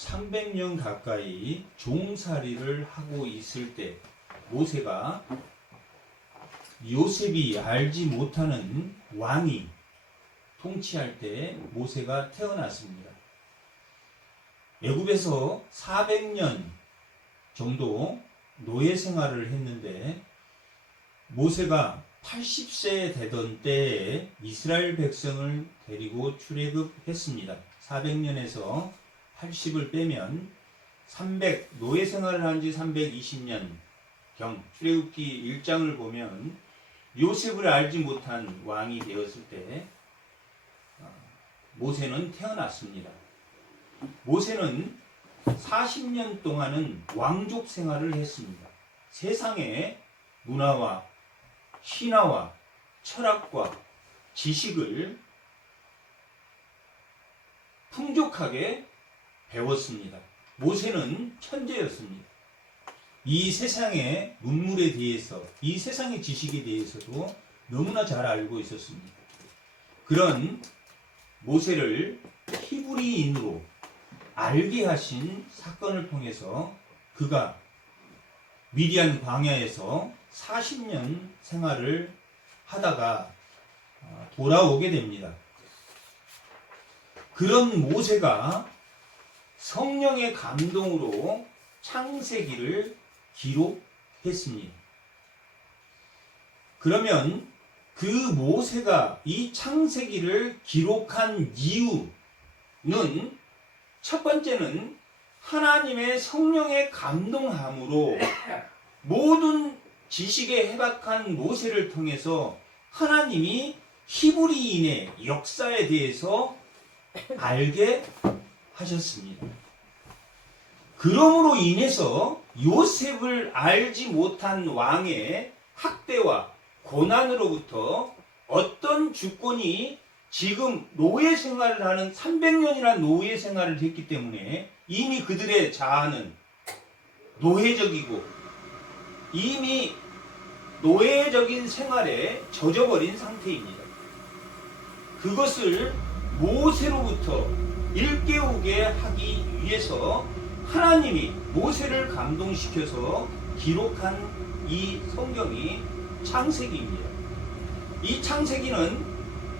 300년 가까이 종살이를 하고 있을 때 모세가 요셉이 알지 못하는 왕이 통치할 때 모세가 태어났습니다. 애굽에서 400년 정도 노예 생활을 했는데 모세가 80세 되던 때에 이스라엘 백성을 데리고 출애굽했습니다. 400년에서 80을 빼면 300 노예 생활을 한 지 320년 경 출애굽기 1장을 보면 요셉을 알지 못한 왕이 되었을 때 모세는 태어났습니다. 모세는 40년 동안은 왕족 생활을 했습니다. 세상의 문화와 신화와 철학과 지식을 풍족하게 배웠습니다. 모세는 천재였습니다. 이 세상의 문물에 대해서, 이 세상의 지식에 대해서도 너무나 잘 알고 있었습니다. 그런 모세를 히브리인으로 알게 하신 사건을 통해서 그가 미디안 광야에서 40년 생활을 하다가 돌아오게 됩니다. 그런 모세가 성령의 감동으로 창세기를 기록했습니다. 그러면 그 모세가 이 창세기를 기록한 이유는 첫 번째는 하나님의 성령의 감동함으로 모든 지식에 해박한 모세를 통해서 하나님이 히브리인의 역사에 대해서 알게 하셨습니다. 그러므로 인해서 요셉을 알지 못한 왕의 학대와 고난으로부터 어떤 주권이 지금 노예 생활을 하는 300년이나 노예 생활을 했기 때문에 이미 그들의 자아는 노예적이고 이미 노예적인 생활에 젖어버린 상태입니다. 그것을 모세로부터 일깨우게 하기 위해서 하나님이 모세를 감동시켜서 기록한 이 성경이 창세기입니다. 이 창세기는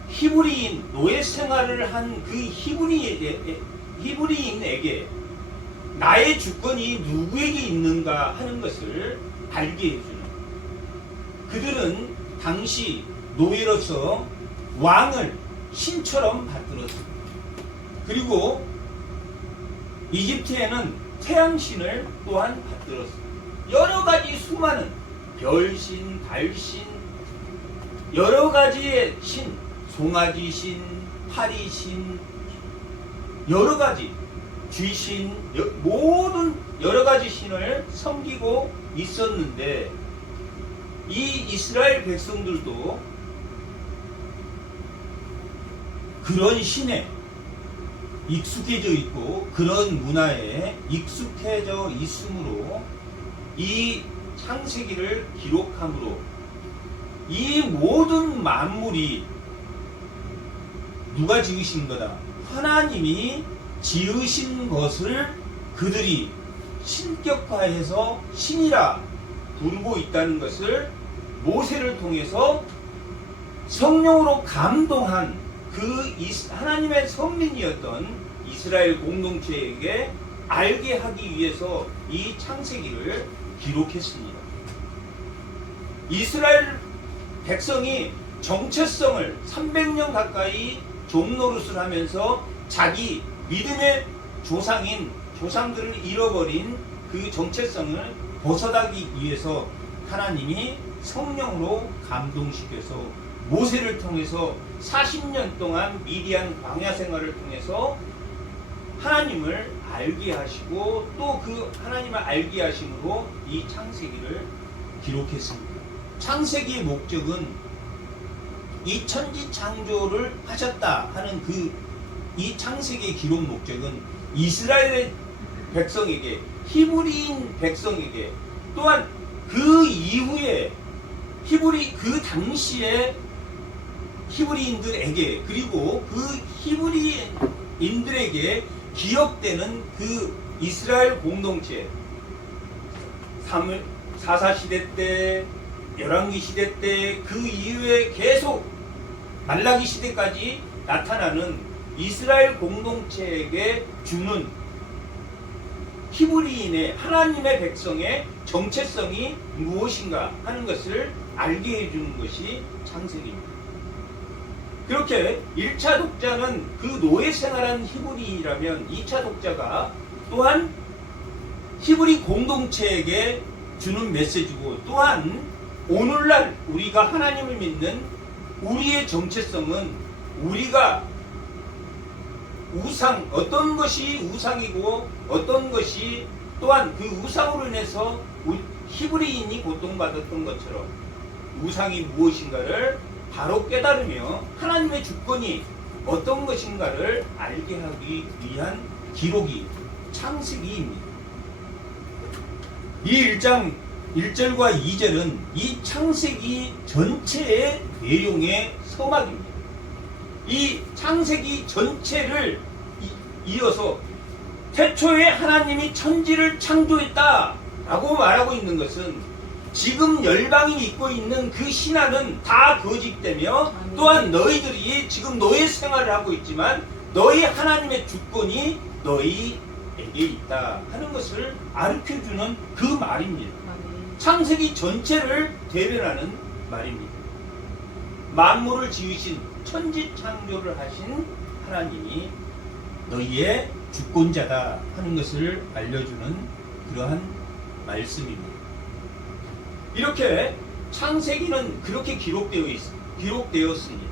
히브리인 노예 생활을 한 그 히브리인에게 나의 주권이 누구에게 있는가 하는 것을 알게 해주는, 그들은 당시 노예로서 왕을 신처럼 받들었습니다. 그리고 이집트에는 태양신을 또한 받들었습니다. 여러 가지 수많은 별신, 달신, 여러 가지의 신, 송아지신, 파리신, 여러 가지 쥐신, 모든 여러 가지 신을 섬기고 있었는데 이 이스라엘 백성들도 그런 신에 익숙해져 있고 그런 문화에 익숙해져 있으므로 이 창세기를 기록함으로 이 모든 만물이 누가 지으신 거다? 하나님이 지으신 것을 그들이 신격화해서 신이라 부르고 있다는 것을 모세를 통해서 성령으로 감동한 그 하나님의 선민이었던 이스라엘 공동체에게 알게 하기 위해서 이 창세기를 기록했습니다. 이스라엘 백성이 정체성을 300년 가까이 종노릇을 하면서 자기 믿음의 조상들을 잃어버린 그 정체성을 벗어나기 위해서 하나님이 성령으로 감동시켜서 모세를 통해서 40년 동안 미디안 광야 생활을 통해서 하나님을 알게 하시고 또 그 하나님을 알게 하심으로 이 창세기를 기록했습니다. 창세기의 목적은 이 천지 창조를 하셨다 하는 이 창세기의 기록 목적은 이스라엘의 백성에게, 히브리인 백성에게, 또한 그 이후에 그 당시에 히브리인들에게, 그리고 그 히브리인들에게 기억되는 그 이스라엘 공동체 4사 시대 때, 열왕기 시대 때, 그 이후에 계속 말라기 시대까지 나타나는 이스라엘 공동체에게 주는 히브리인의 하나님의 백성의 정체성이 무엇인가 하는 것을 알게 해주는 것이 창세기입니다. 그렇게 1차 독자는 그 노예 생활한 히브리인이라면 2차 독자가 또한 히브리 공동체에게 주는 메시지고, 또한 오늘날 우리가 하나님을 믿는 우리의 정체성은 우리가 우상, 어떤 것이 우상이고 어떤 것이 또한 그 우상으로 인해서 히브리인이 고통받았던 것처럼 우상이 무엇인가를 바로 깨달으며 하나님의 주권이 어떤 것인가를 알게 하기 위한 기록이 창세기입니다. 이 1장 1절과 2절은 이 창세기 전체의 내용의 서막입니다. 이 창세기 전체를 이어서 태초에 하나님이 천지를 창조했다 라고 말하고 있는 것은 지금 열방이 믿고 있는 그 신화는 다 거짓되며, 또한 너희들이 지금 노예 생활을 하고 있지만 너희 하나님의 주권이 너희에게 있다 하는 것을 가르쳐주는 그 말입니다. 창세기 전체를 대변하는 말입니다. 만물을 지으신 천지 창조를 하신 하나님이 너희의 주권자다 하는 것을 알려주는 그러한 말씀입니다. 이렇게 창세기는 그렇게 기록되었습니다.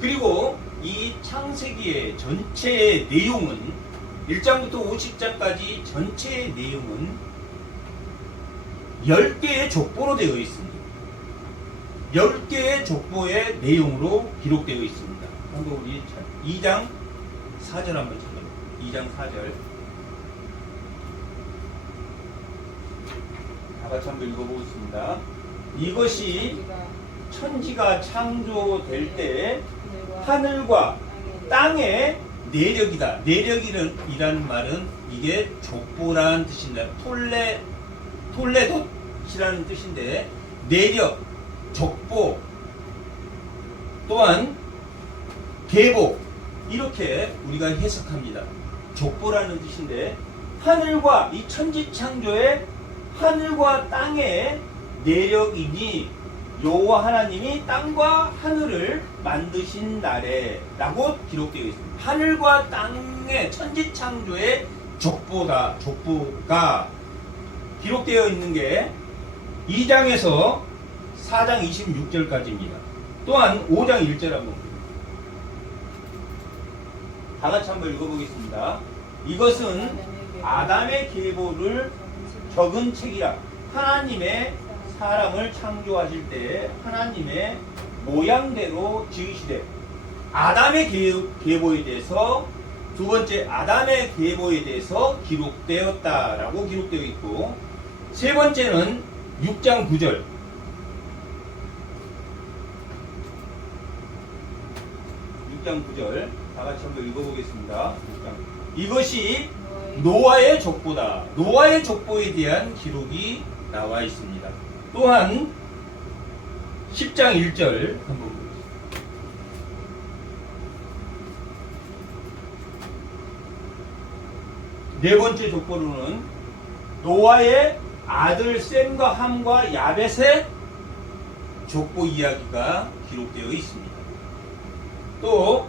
그리고 이 창세기의 전체의 내용은 1장부터 50장까지 전체의 내용은 10개의 족보로 되어 있습니다. 10개의 족보의 내용으로 기록되어 있습니다. 한번 우리 2장 4절 한번 찾아볼게요. 2장 4절 다 같이 한번 읽어보겠습니다. 이것이 천지가 창조될 때 하늘과 땅의 내력이다. 내력이라는 말은 이게 족보라는 뜻인데, 톨레돗이라는 뜻인데, 내력, 족보, 또한 계보, 이렇게 우리가 해석합니다. 족보라는 뜻인데, 하늘과 이 천지 창조의 하늘과 땅의 내력이니 여호와 하나님이 땅과 하늘을 만드신 날에 라고 기록되어 있습니다. 하늘과 땅의 천지 창조의 족보가 기록되어 있는 게 2장에서 4장 26절까지입니다. 또한 5장 1절 한번 다 같이 한번 읽어보겠습니다. 이것은 아담의 계보를 적은 책이라. 하나님의 사람을 창조하실 때 하나님의 모양대로 지으시되, 아담의 계보에 대해서, 두 번째 아담의 계보에 대해서 기록되었다라고 기록되어 있고, 세 번째는 6장 9절, 6장 9절 다 같이 한번 읽어보겠습니다. 6장. 이것이 노아의 족보다. 노아의 족보에 대한 기록이 나와 있습니다. 또한 10장 1절 한번 보겠습니다. 네 번째 족보로는 노아의 아들 셈과 함과 야벳의 족보 이야기가 기록되어 있습니다. 또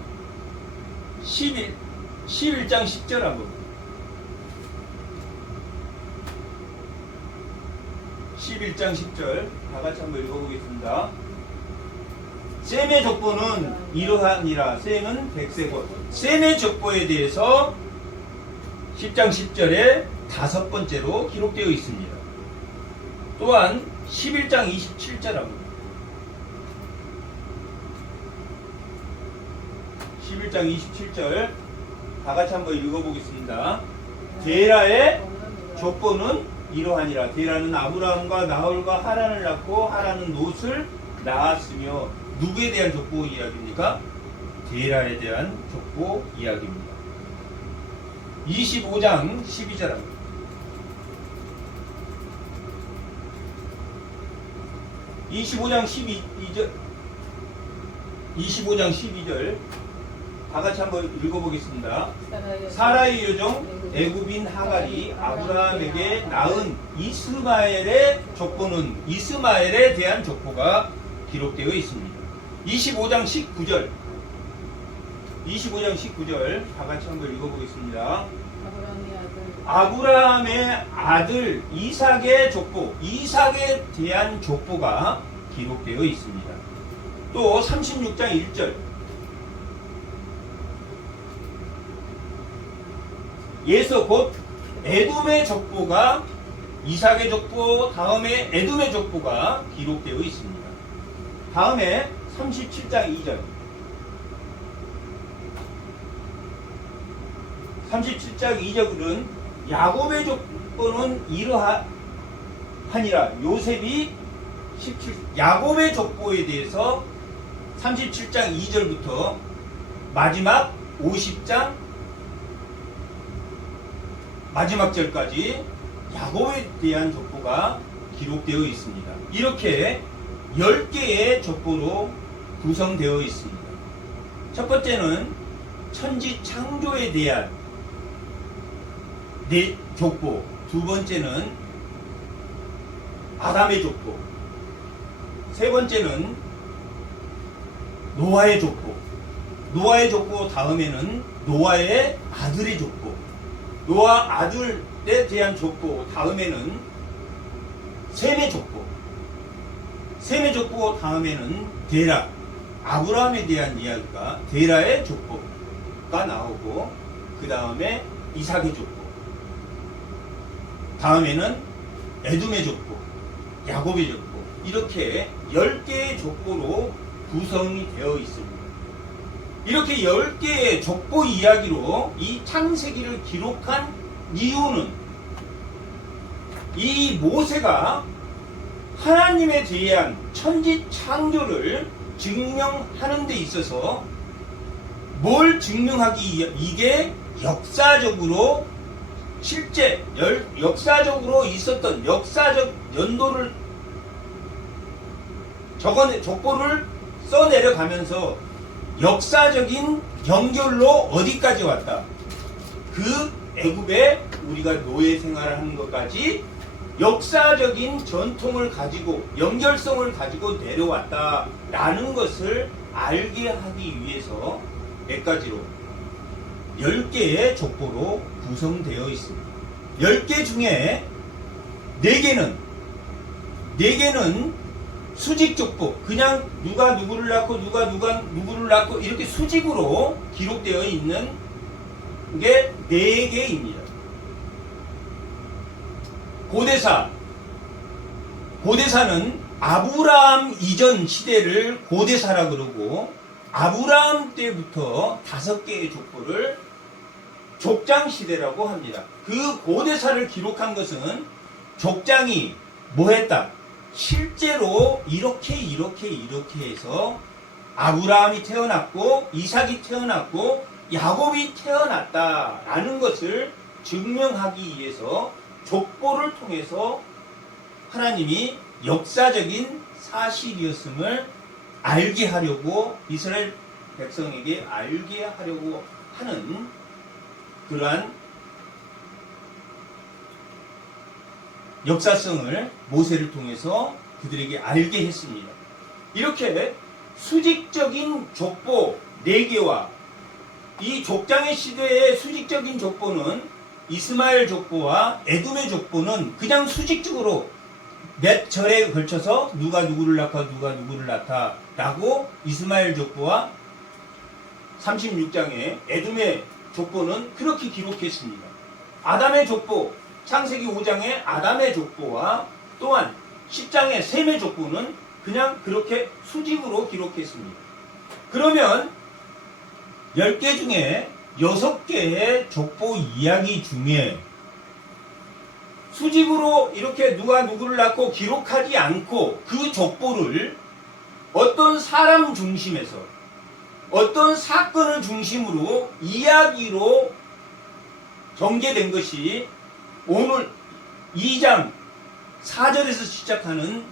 11장 10절 한번 11장 10절 다 같이 한번 읽어보겠습니다. 셈의 족보는 이러하니라. 셈은 백세고. 셈의 족보에 대해서 10장 10절에 다섯 번째로 기록되어 있습니다. 또한 11장 27절 한번 11장 27절 다 같이 한번 읽어보겠습니다. 데라의 족보는 이러하니라. 데라는 아브라함과 나홀과 하란을 낳고 하란은 롯을 낳았으며, 누구에 대한 족보 이야기입니까? 데라에 대한 족보 이야기입니다. 25장 12절입니다. 25장 12절 다 같이 한번 읽어보겠습니다. 사라의 여종 애굽인 하갈이 아브라함에게 낳은 이스마엘의 이스마엘에 대한 족보가 기록되어 있습니다. 25장 19절 다 같이 한번 읽어보겠습니다. 아브라함의 아들 이삭에 대한 족보가 기록되어 있습니다. 또 36장 1절 예서 곧 에돔의 족보가 이삭의 족보 다음에 에돔의 족보가 기록되어 있습니다. 다음에 37장 2절 37장 2절은 야곱의 족보는 이러하니라. 요셉이 야곱의 족보에 대해서 37장 2절부터 마지막 50장 마지막 절까지 야곱에 대한 족보가 기록되어 있습니다. 이렇게 10개의 족보로 구성되어 있습니다. 첫 번째는 천지 창조에 대한 족보, 두 번째는 아담의 족보, 세 번째는 노아의 족보, 노아의 족보 다음에는 노아의 아들의 족보, 노아 아들에 대한 족보 다음에는 셈의 족보, 셈의 족보 다음에는 데라, 아브라함에 대한 이야기가 데라의 족보가 나오고 그 다음에 이삭의 족보, 다음에는 에돔의 족보, 야곱의 족보, 이렇게 10개의 족보로 구성이 되어 있습니다. 이렇게 10개의 족보 이야기로 이 창세기를 기록한 이유는 이 모세가 하나님에 대한 천지 창조를 증명하는 데 있어서 뭘 증명하기 이게 역사적으로 실제 역사적으로 있었던 역사적 연도를 족보를 써내려가면서 역사적인 연결로 어디까지 왔다. 그 애굽에 우리가 노예 생활을 하는 것까지 역사적인 전통을 가지고 연결성을 가지고 내려왔다라는 것을 알게 하기 위해서 몇 가지로 10개의 족보로 구성되어 있습니다. 10개 중에 4개는 수직 족보, 그냥 누가 누구를 낳고 누가 누구를 낳고 이렇게 수직으로 기록되어 있는 게 4개입니다. 고대사는 아브라함 이전 시대를 고대사라 그러고 아브라함 때부터 5개의 족보를 족장 시대라고 합니다. 그 고대사를 기록한 것은 족장이 뭐 했다? 실제로 이렇게 해서 아브라함이 태어났고 이삭이 태어났고 야곱이 태어났다라는 것을 증명하기 위해서 족보를 통해서 하나님이 역사적인 사실이었음을 알게 하려고 이스라엘 백성에게 알게 하려고 하는 그러한 역사성을 모세를 통해서 그들에게 알게 했습니다. 이렇게 수직적인 족보 4개와 이 족장의 시대의 수직적인 족보는 이스마엘 족보와 에돔의 족보는 그냥 수직적으로 몇 절에 걸쳐서 누가 누구를 낳고 누가 누구를 낳다라고 이스마엘 족보와 36장의 에돔의 족보는 그렇게 기록했습니다. 아담의 족보 창세기 5장의 아담의 족보와 또한 10장의 셈의 족보는 그냥 그렇게 수직으로 기록했습니다. 그러면 10개 중에 6개의 족보 이야기 중에 수직으로 이렇게 누가 누구를 낳고 기록하지 않고 그 족보를 어떤 사람 중심에서 어떤 사건을 중심으로 이야기로 전개된 것이 오늘 2장 4절에서 시작하는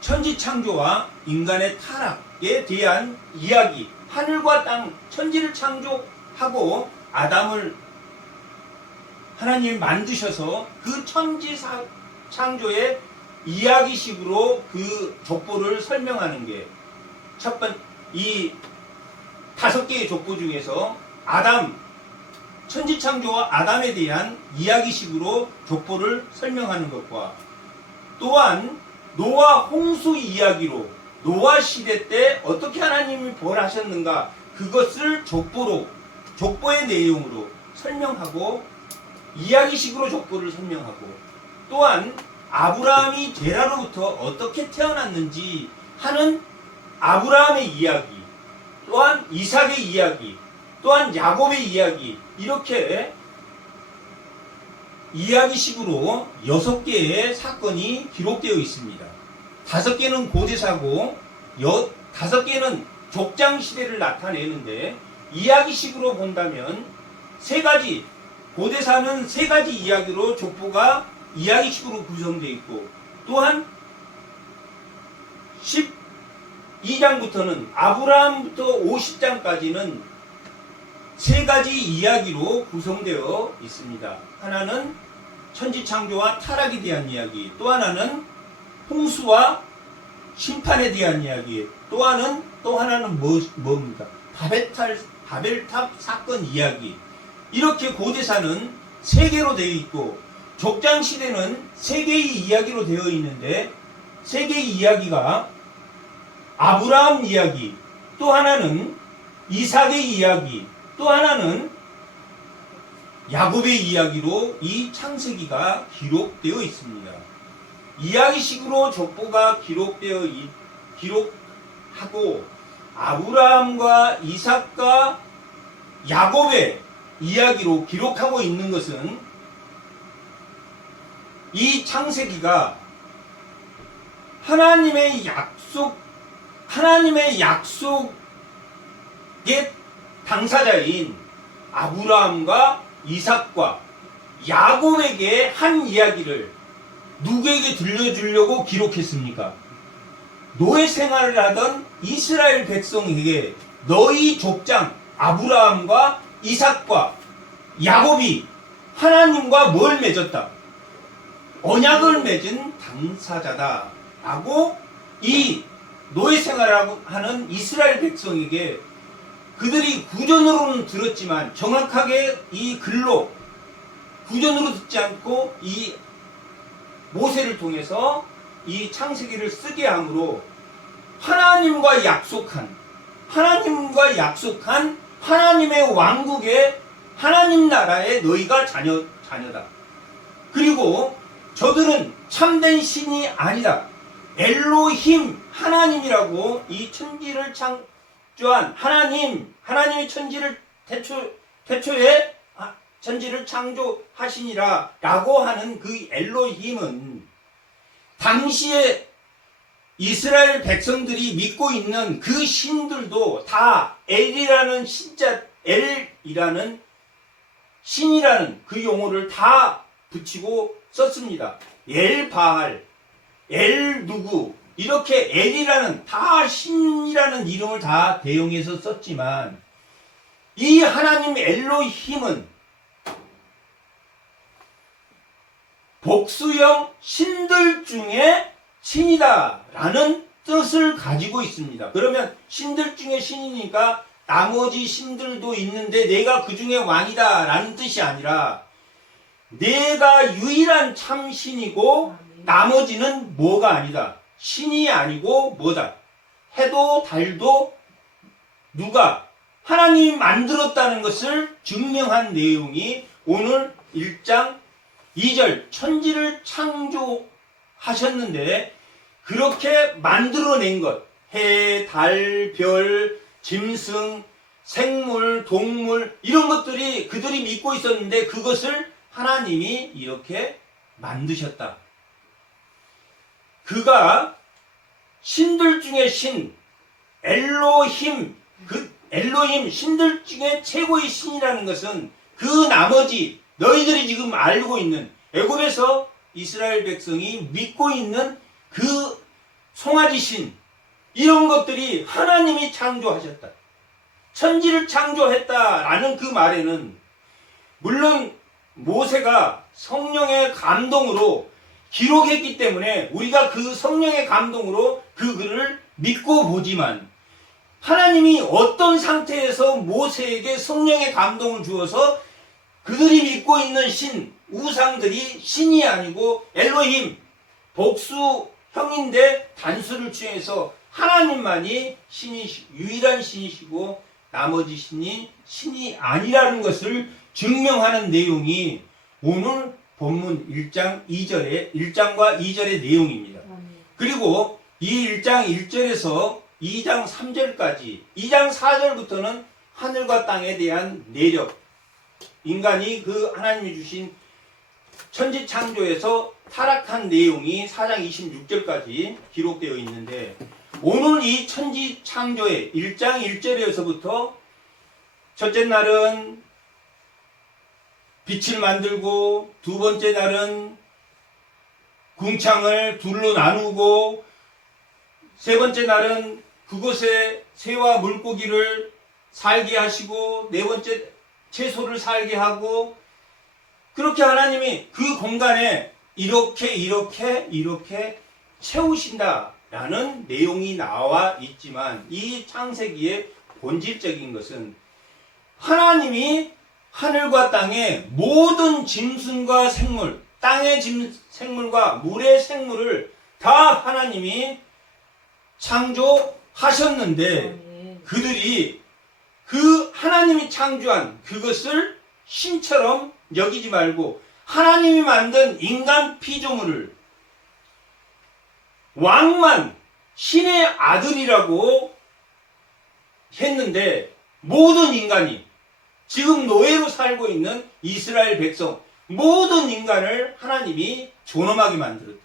천지창조와 인간의 타락에 대한 이야기, 하늘과 땅, 천지를 창조하고 아담을 하나님이 만드셔서 그 천지 창조의 이야기식으로 그 족보를 설명하는 게 첫 번째, 이 5개의 족보 중에서 천지 창조와 아담에 대한 이야기식으로 족보를 설명하는 것과 또한 노아 홍수 이야기로 노아 시대 때 어떻게 하나님이 벌하셨는가 그것을 족보의 내용으로 설명하고 이야기식으로 족보를 설명하고 또한 아브라함이 게라로부터 어떻게 태어났는지 하는 아브라함의 이야기 또한 이삭의 이야기 또한 야곱의 이야기 이렇게 이야기식으로 6개의 사건이 기록되어 있습니다. 5개는 고대사고 5개는 족장시대를 나타내는데 이야기식으로 본다면 3가지 고대사는 3가지 이야기로 족보가 이야기식으로 구성되어 있고 또한 12장부터는 아브라함부터 50장까지는 3가지 이야기로 구성되어 있습니다. 하나는 천지창조와 타락에 대한 이야기, 또 하나는 홍수와 심판에 대한 이야기, 또 하나는 뭡니까? 바벨탑 사건 이야기. 이렇게 고대사는 3개로 되어 있고 족장시대는 3개의 이야기로 되어 있는데 3개의 이야기가 아브라함 이야기, 또 하나는 이삭의 이야기, 또 하나는 야곱의 이야기로 이 창세기가 기록되어 있습니다. 이야기식으로 족보가 기록하고 아브라함과 이삭과 야곱의 이야기로 기록하고 있는 것은 이 창세기가 하나님의 약속의 당사자인 아브라함과 이삭과 야곱에게 한 이야기를 누구에게 들려주려고 기록했습니까? 노예 생활을 하던 이스라엘 백성에게 너희 족장 아브라함과 이삭과 야곱이 하나님과 뭘 맺었다? 언약을 맺은 당사자다 라고 이 노예 생활을 하는 이스라엘 백성에게 그들이 구전으로는 들었지만 정확하게 이 글로 구전으로 듣지 않고 이 모세를 통해서 이 창세기를 쓰게 함으로 하나님과 약속한 하나님의 왕국의 하나님 나라의 너희가 자녀다. 그리고 저들은 참된 신이 아니다. 엘로힘 하나님이라고 이 천지를 창조한 하나님이 천지를 태초에 천지를 창조하시니라 라고 하는 그 엘로힘은 당시에 이스라엘 백성들이 믿고 있는 그 신들도 다 엘이라는 신이라는 그 용어를 다 붙이고 썼습니다. 엘바알, 엘누구 이렇게 엘이라는 다 신이라는 이름을 다 대용해서 썼지만 이 하나님 엘로힘은 복수형 신들 중에 신이다 라는 뜻을 가지고 있습니다. 그러면 신들 중에 신이니까 나머지 신들도 있는데 내가 그 중에 왕이다 라는 뜻이 아니라 내가 유일한 참신이고 나머지는 뭐가 아니다. 신이 아니고 뭐다. 해도 달도 누가 하나님이 만들었다는 것을 증명한 내용이 오늘 1장 2절 천지를 창조하셨는데 그렇게 만들어낸 것 해, 달, 별, 짐승, 생물, 동물 이런 것들이 그들이 믿고 있었는데 그것을 하나님이 이렇게 만드셨다. 그가 신들 중에 신, 엘로힘, 그 엘로힘 신들 중에 최고의 신이라는 것은 그 나머지 너희들이 지금 알고 있는 애굽에서 이스라엘 백성이 믿고 있는 그 송아지신 이런 것들이 하나님이 창조하셨다. 천지를 창조했다라는 그 말에는 물론 모세가 성령의 감동으로 기록했기 때문에 우리가 그 성령의 감동으로 그 글을 믿고 보지만 하나님이 어떤 상태에서 모세에게 성령의 감동을 주어서 그들이 믿고 있는 신, 우상들이 신이 아니고 엘로힘, 복수형인데 단수를 취해서 하나님만이 유일한 신이시고 나머지 신이 아니라는 것을 증명하는 내용이 오늘 본문 1장과 2절의 내용입니다. 그리고 이 1장 1절에서 2장 3절까지 2장 4절부터는 하늘과 땅에 대한 내력, 인간이 그 하나님이 주신 천지 창조에서 타락한 내용이 4장 26절까지 기록되어 있는데 오늘 이 천지 창조의 1장 1절에서부터 첫째 날은 빛을 만들고 두 번째 날은 궁창을 둘로 나누고 세 번째 날은 그곳에 새와 물고기를 살게 하시고 네 번째 채소를 살게 하고 그렇게 하나님이 그 공간에 이렇게 채우신다라는 내용이 나와 있지만 이 창세기의 본질적인 것은 하나님이 하늘과 땅의 모든 짐승과 생물, 땅의 생물과 물의 생물을 다 하나님이 창조하셨는데 그들이 그 하나님이 창조한 그것을 신처럼 여기지 말고 하나님이 만든 인간 피조물을 왕만 신의 아들이라고 했는데 모든 인간이 지금 노예로 살고 있는 이스라엘 백성 모든 인간을 하나님이 존엄하게 만들었다.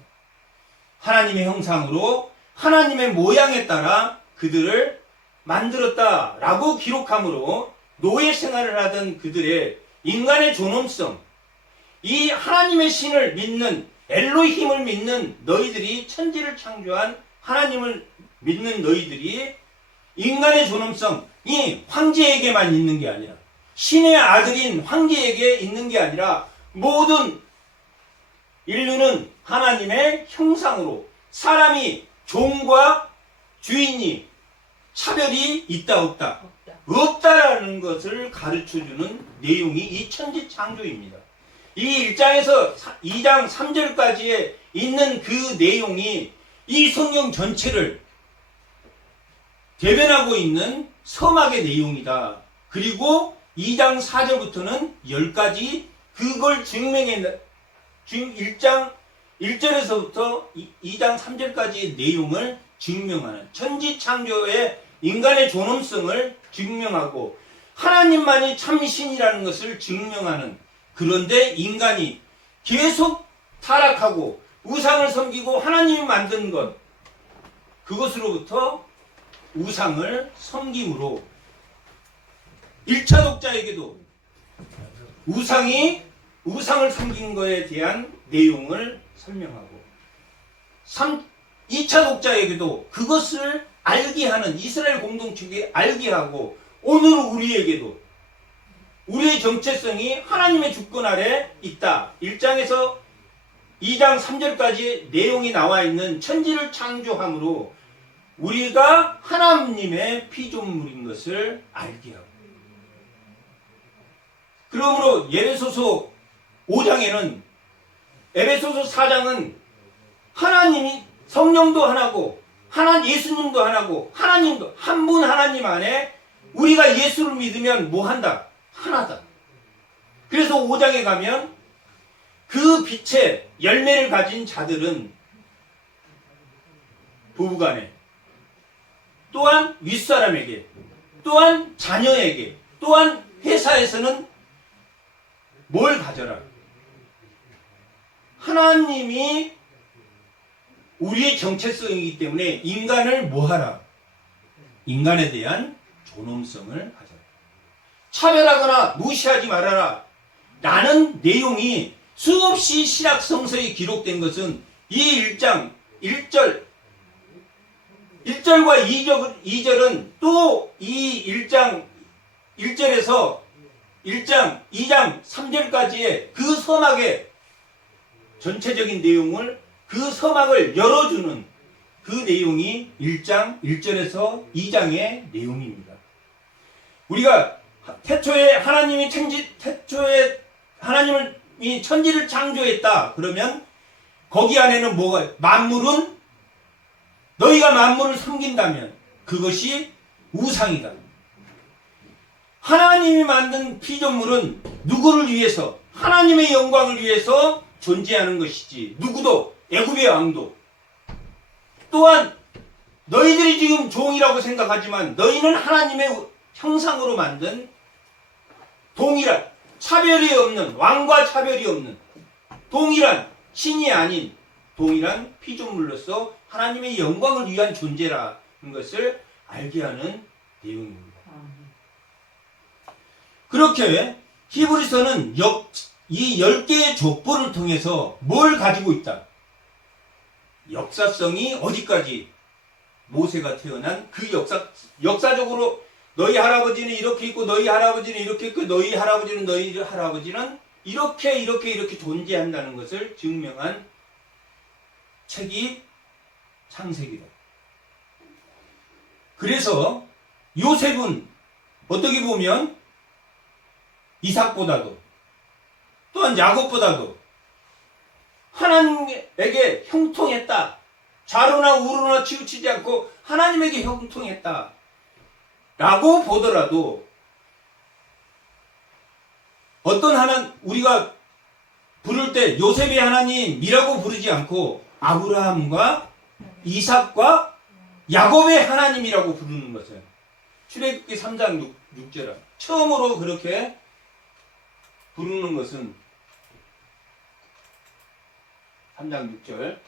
하나님의 형상으로 하나님의 모양에 따라 그들을 만들었다라고 기록함으로 노예 생활을 하던 그들의 인간의 존엄성, 이 하나님의 신을 믿는 엘로힘을 믿는 너희들이 천지를 창조한 하나님을 믿는 너희들이 인간의 존엄성이 황제에게만 있는 게 아니라 신의 아들인 황제에게 있는 게 아니라 모든 인류는 하나님의 형상으로 사람이 종과 주인이 차별이 있다 없다? 없다라는 것을 가르쳐주는 내용이 이 천지 창조입니다. 이 1장에서 2장 3절까지에 있는 그 내용이 이 성경 전체를 대변하고 있는 서막의 내용이다. 그리고 2장 4절부터는 10가지 그걸 증명해 1장 1절에서부터 2장 3절까지의 내용을 증명하는 천지 창조의 인간의 존엄성을 증명하고 하나님만이 참신이라는 것을 증명하는 그런데 인간이 계속 타락하고 우상을 섬기고 하나님이 만든 것 그것으로부터 우상을 섬김으로 1차 독자에게도 우상을 섬긴 것에 대한 내용을 설명하고 2차 독자에게도 그것을 알게 하는 이스라엘 공동체에 알게 하고 오늘 우리에게도 우리의 정체성이 하나님의 주권 아래 있다. 1장에서 2장 3절까지 내용이 나와 있는 천지를 창조함으로 우리가 하나님의 피조물인 것을 알게 하고 그러므로 에베소서 5장에는 에베소서 4장은 하나님이 성령도 하나고 예수님도 하나고 하나님도 한 분 하나님 안에 우리가 예수를 믿으면 뭐 한다? 하나다. 그래서 5장에 가면 그 빛의 열매를 가진 자들은 부부간에 또한 윗사람에게 또한 자녀에게 또한 회사에서는 뭘 가져라? 하나님이 우리의 정체성이기 때문에 인간을 뭐하라? 인간에 대한 존엄성을 가져라. 차별하거나 무시하지 말아라 라는 내용이 수없이 신약 성서에 기록된 것은 이 1장 1절과 2절은 또 이 1장 1절에서 1장 2장 3절까지의 그 서막의 전체적인 내용을 그 서막을 열어주는 그 내용이 1장 1절에서 2장의 내용입니다. 우리가 태초에 하나님이 천지를 창조했다 그러면 거기 안에는 뭐가 만물은 너희가 만물을 섬긴다면 그것이 우상이다. 하나님이 만든 피조물은 누구를 위해서 하나님의 영광을 위해서 존재하는 것이지 누구도 애굽의 왕도 또한 너희들이 지금 종이라고 생각하지만 너희는 하나님의 형상으로 만든 동일한 차별이 없는 왕과 차별이 없는 동일한 신이 아닌 동일한 피조물로서 하나님의 영광을 위한 존재라는 것을 알게 하는 내용입니다. 그렇게 히브리서는 이 10개의 족보를 통해서 뭘 가지고 있다? 역사성이 어디까지 모세가 태어난 그 역사적으로 너희 할아버지는 이렇게 있고 너희 할아버지는 이렇게 있고 너희 할아버지는 이렇게 존재한다는 것을 증명한 책이 창세기다. 그래서 요셉은 어떻게 보면 이삭보다도 또한 야곱보다도 하나님에게 형통했다. 좌로나 우로나 치우치지 않고 하나님에게 형통했다. 라고 보더라도 어떤 우리가 부를 때 요셉의 하나님이라고 부르지 않고 아브라함과 이삭과 야곱의 하나님이라고 부르는 것은 출애굽기 3장 6절 처음으로 그렇게 부르는 것은 3장 6절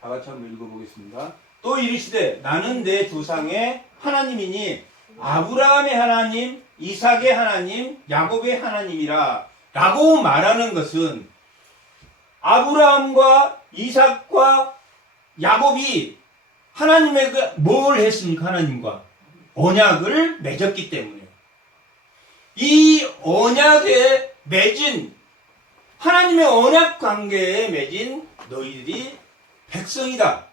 다 같이 한번 읽어보겠습니다. 또 이르시되 나는 내 조상의 하나님이니 아브라함의 하나님, 이삭의 하나님, 야곱의 하나님이라 라고 말하는 것은 아브라함과 이삭과 야곱이 하나님에게 뭘 했습니까? 하나님과 언약을 맺었기 때문에 이 언약에 맺은 하나님의 언약 관계에 맺은 너희들이 백성이다.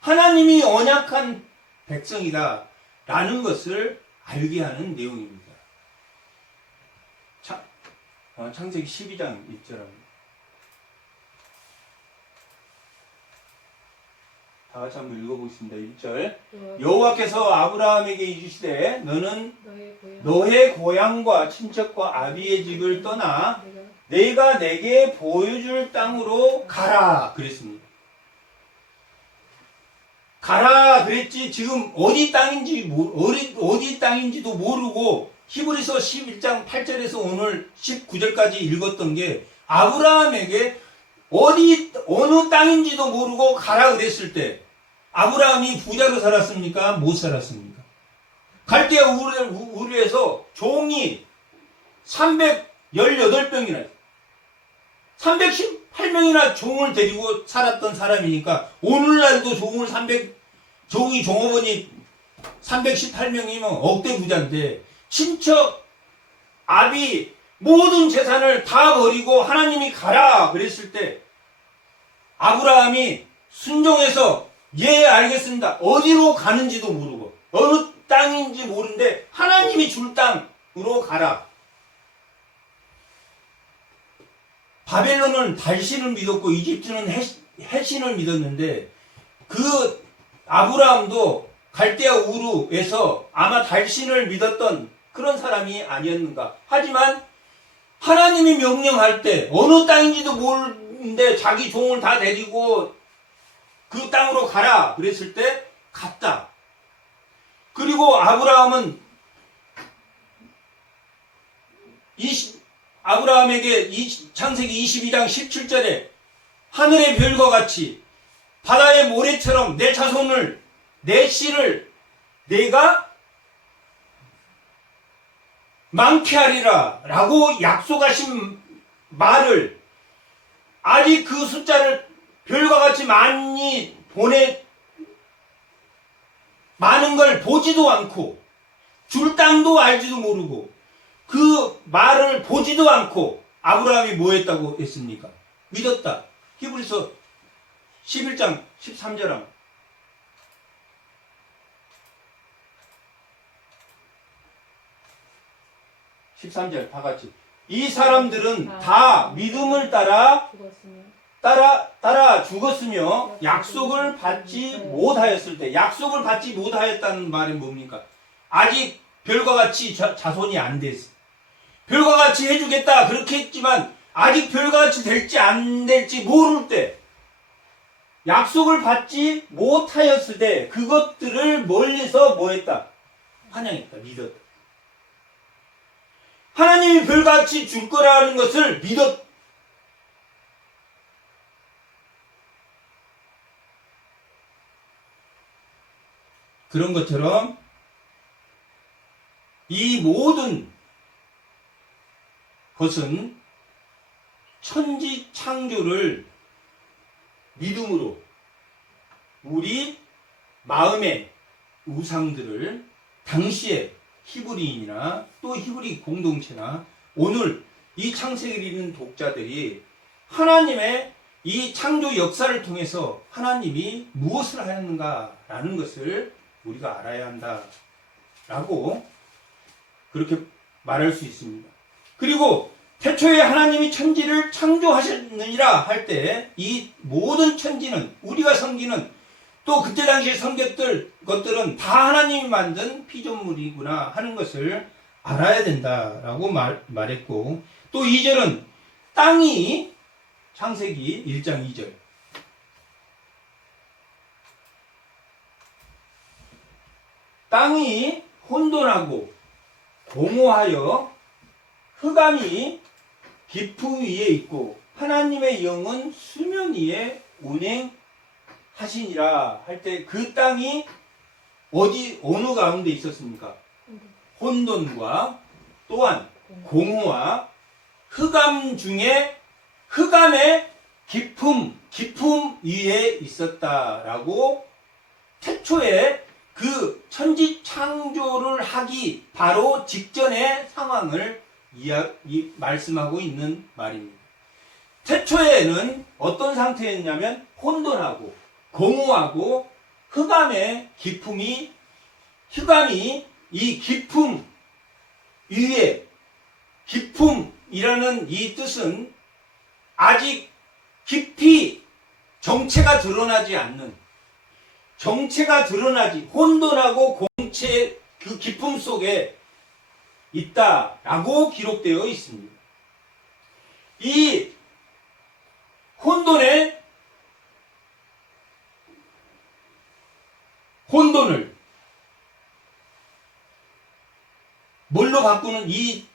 하나님이 언약한 백성이다. 라는 것을 알게 하는 내용입니다. 창세기 12장 1절입니다. 다 같이 한번 읽어보겠습니다. 1절 여호와께서 아브라함에게 이르시되 너는 너의 고향과 친척과 아비의 집을 떠나 내가 내게 보여줄 땅으로 가라 그랬습니다. 가라 그랬지 지금 어디 땅인지도 모르고 히브리서 11장 8절에서 오늘 19절까지 읽었던 게 아브라함에게 어느 땅인지도 모르고 가라 그랬을 때 아브라함이 부자로 살았습니까? 못 살았습니까? 갈대아 우르에서 종이 318명이나 318명이나 종을 데리고 살았던 사람이니까 오늘날도 종이 종업원이 318명이면 억대 부자인데 친척, 아비 모든 재산을 다 버리고 하나님이 가라 그랬을 때 아브라함이 순종해서 예 알겠습니다. 어디로 가는지도 모르고 어느 땅인지 모르는데 하나님이 줄 땅으로 가라. 바벨론은 달신을 믿었고 이집트는 해신을 믿었는데 그 아브라함도 갈대아 우르에서 아마 달신을 믿었던 그런 사람이 아니었는가. 하지만 하나님이 명령할 때 어느 땅인지도 모르는데 자기 종을 다 데리고 그 땅으로 가라 그랬을 때 갔다. 그리고 아브라함은 아브라함에게 창세기 22장 17절에 하늘의 별과 같이 바다의 모래처럼 내 자손을 내 씨를 내가 많게 하리라 라고 약속하신 말을 아직 그 숫자를 별과 같이 많은 걸 보지도 않고 줄 땅도 알지도 모르고 그 말을 보지도 않고 아브라함이 뭐 했다고 했습니까? 믿었다. 히브리서 11장 13절 하면 13절 다 같이 이 사람들은 다 믿음을 따라 죽었으며 약속을 받지 못하였을 때 약속을 받지 못하였다는 말이 뭡니까? 아직 별과 같이 자손이 안 됐어. 별과 같이 해주겠다 그렇게 했지만 아직 별과 같이 될지 안 될지 모를 때 약속을 받지 못하였을 때 그것들을 멀리서 뭐 했다? 환영했다. 믿었다. 하나님이 별같이 줄 거라는 것을 믿었다. 그런 것처럼 이 모든 것은 천지 창조를 믿음으로 우리 마음의 우상들을 당시에 히브리인이나 또 히브리 공동체나 오늘 이 창세기를 읽는 독자들이 하나님의 이 창조 역사를 통해서 하나님이 무엇을 하였는가라는 것을 우리가 알아야 한다라고 그렇게 말할 수 있습니다. 그리고 태초에 하나님이 천지를 창조하셨느니라 할 때 이 모든 천지는 우리가 섬기는 또 그때 당시에 섬겼던 것들은 다 하나님이 만든 피조물이구나 하는 것을 알아야 된다라고 말했고 또 2절은 땅이 창세기 1장 2절 땅이 혼돈하고 공허하여 흑암이 깊음 위에 있고 하나님의 영은 수면 위에 운행하시니라 할 때 그 땅이 어느 가운데 있었습니까? 혼돈과 또한 공허와 흑암 중에 흑암의 깊음 위에 있었다라고 태초에 그 천지 창조를 하기 바로 직전의 상황을 말씀하고 있는 말입니다. 태초에는 어떤 상태였냐면 혼돈하고 공허하고 흑암의 흑암이 이 깊음 위에 깊음이라는 이 뜻은 아직 깊이 정체가 드러나지 혼돈하고 공체 그 깊음 속에 있다라고 기록되어 있습니다. 이 혼돈을 뭘로 바꾸는 이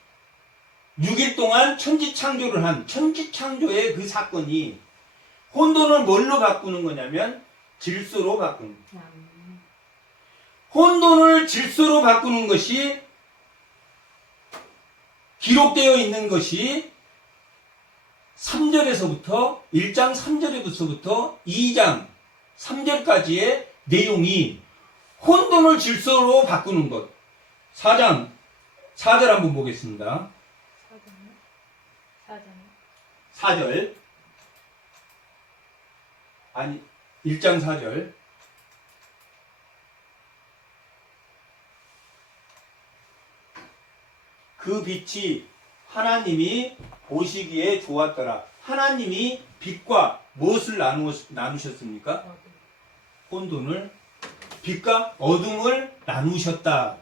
6일 동안 천지 창조를 한 천지 창조의 그 사건이 혼돈을 뭘로 바꾸는 거냐면 질서로 바꾸는 거예요. 혼돈을 질서로 바꾸는 것이 기록되어 있는 것이 3절에서부터 1장 3절에서부터 2장 3절까지의 내용이 혼돈을 질서로 바꾸는 것. 4장 4절 한번 보겠습니다. 4절 아니 1장 4절 그 빛이 하나님이 보시기에 좋았더라. 하나님이 빛과 무엇을 나누셨습니까? 혼돈을 빛과 어둠을 나누셨다.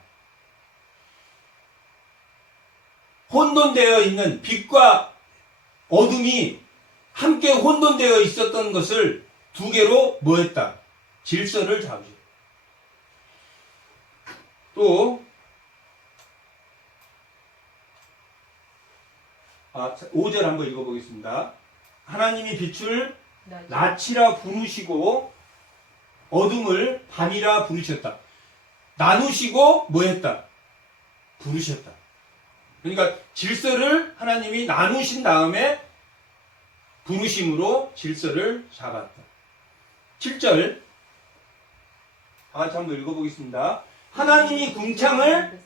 혼돈되어 있는 빛과 어둠이 함께 혼돈되어 있었던 것을 두 개로 뭐했다? 질서를 잡으셨다. 또 5절 한번 읽어보겠습니다. 하나님이 빛을 낮이라 부르시고 어둠을 밤이라 부르셨다. 나누시고 뭐했다? 부르셨다. 그러니까 질서를 하나님이 나누신 다음에 부르심으로 질서를 잡았다. 7절 다 같이 한번 읽어보겠습니다. 하나님이 궁창을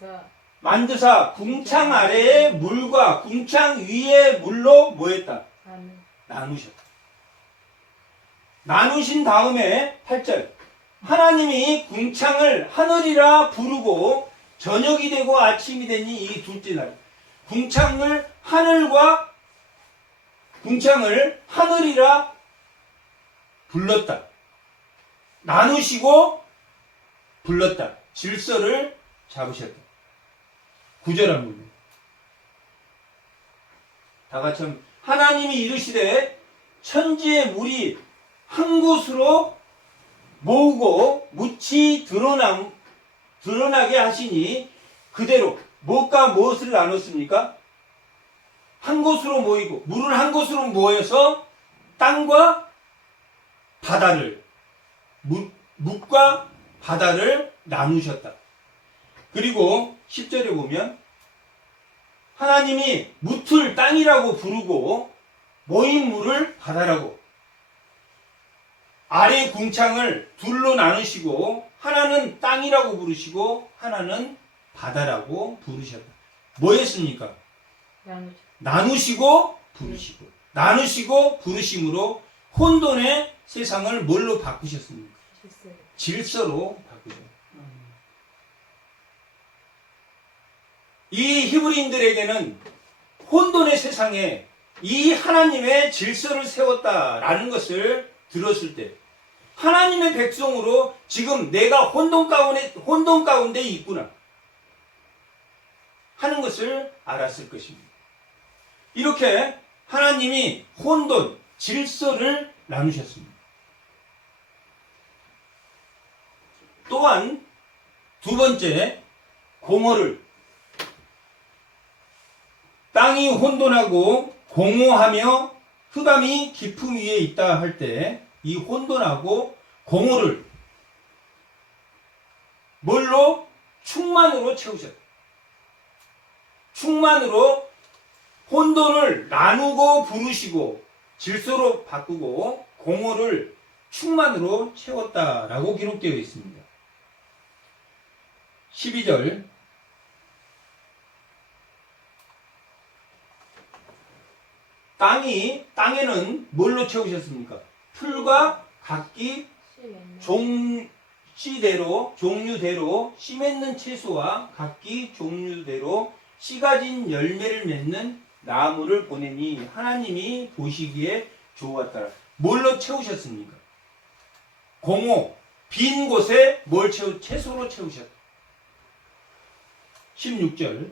만드사 궁창 아래의 물과 궁창 위의 물로 뭐했다? 나누셨다. 나누신 다음에 8절 하나님이 궁창을 하늘이라 부르고 저녁이 되고 아침이 되니 이 둘째 날 궁창을 하늘이라 불렀다. 나누시고 불렀다. 질서를 잡으셨다. 구절한 부분. 다 같이 한번. 하나님이 이르시되 천지의 물이 한 곳으로 모으고 묻히 드러나게 하시니 그대로 무엇과 무엇을 나눴습니까? 한 곳으로 모이고 물을 한 곳으로 모여서 땅과 바다를 묵과 바다를 나누셨다. 그리고 10절에 보면 하나님이 묻을 땅이라고 부르고 모인 물을 바다라고 아래 궁창을 둘로 나누시고 하나는 땅이라고 부르시고 하나는 바다라고 부르셨다. 뭐 했습니까? 나누시고 부르시고 나누시고 부르심으로 혼돈의 세상을 뭘로 바꾸셨습니까? 질서로 바꾸셨다. 이 히브리인들에게는 혼돈의 세상에 이 하나님의 질서를 세웠다라는 것을 들었을 때 하나님의 백성으로 지금 내가 혼돈 가운데 있구나 하는 것을 알았을 것입니다. 이렇게 하나님이 혼돈, 질서를 나누셨습니다. 또한 두 번째, 공허를 땅이 혼돈하고 공허하며 흑암이 깊음 위에 있다 할 때 이 혼돈하고 공허를 뭘로? 충만으로 채우셨다. 충만으로 혼돈을 나누고 부르시고 질서로 바꾸고 공허를 충만으로 채웠다라고 기록되어 있습니다. 12절 땅에는 뭘로 채우셨습니까? 풀과 각기 종류대로 씨 맺는 채소와 각기 종류대로 씨 가진 열매를 맺는 나무를 보내니 하나님이 보시기에 좋았더라. 뭘로 채우셨습니까? 공허, 빈 곳에 채소로 채우셨다. 16절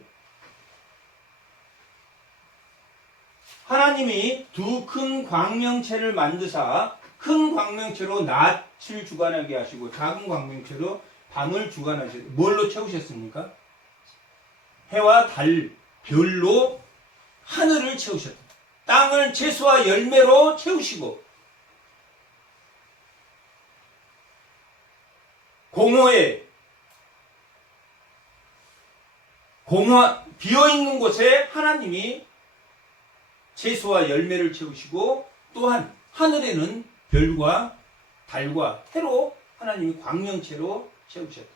하나님이 두 큰 광명체를 만드사 큰 광명체로 낮을 주관하게 하시고 작은 광명체로 밤을 주관하시고 뭘로 채우셨습니까? 해와 달, 별로 하늘을 채우셨다. 땅을 채소와 열매로 채우시고 비어있는 곳에 하나님이 채소와 열매를 채우시고 또한 하늘에는 별과 달과 해로 하나님이 광명체로 채우셨다.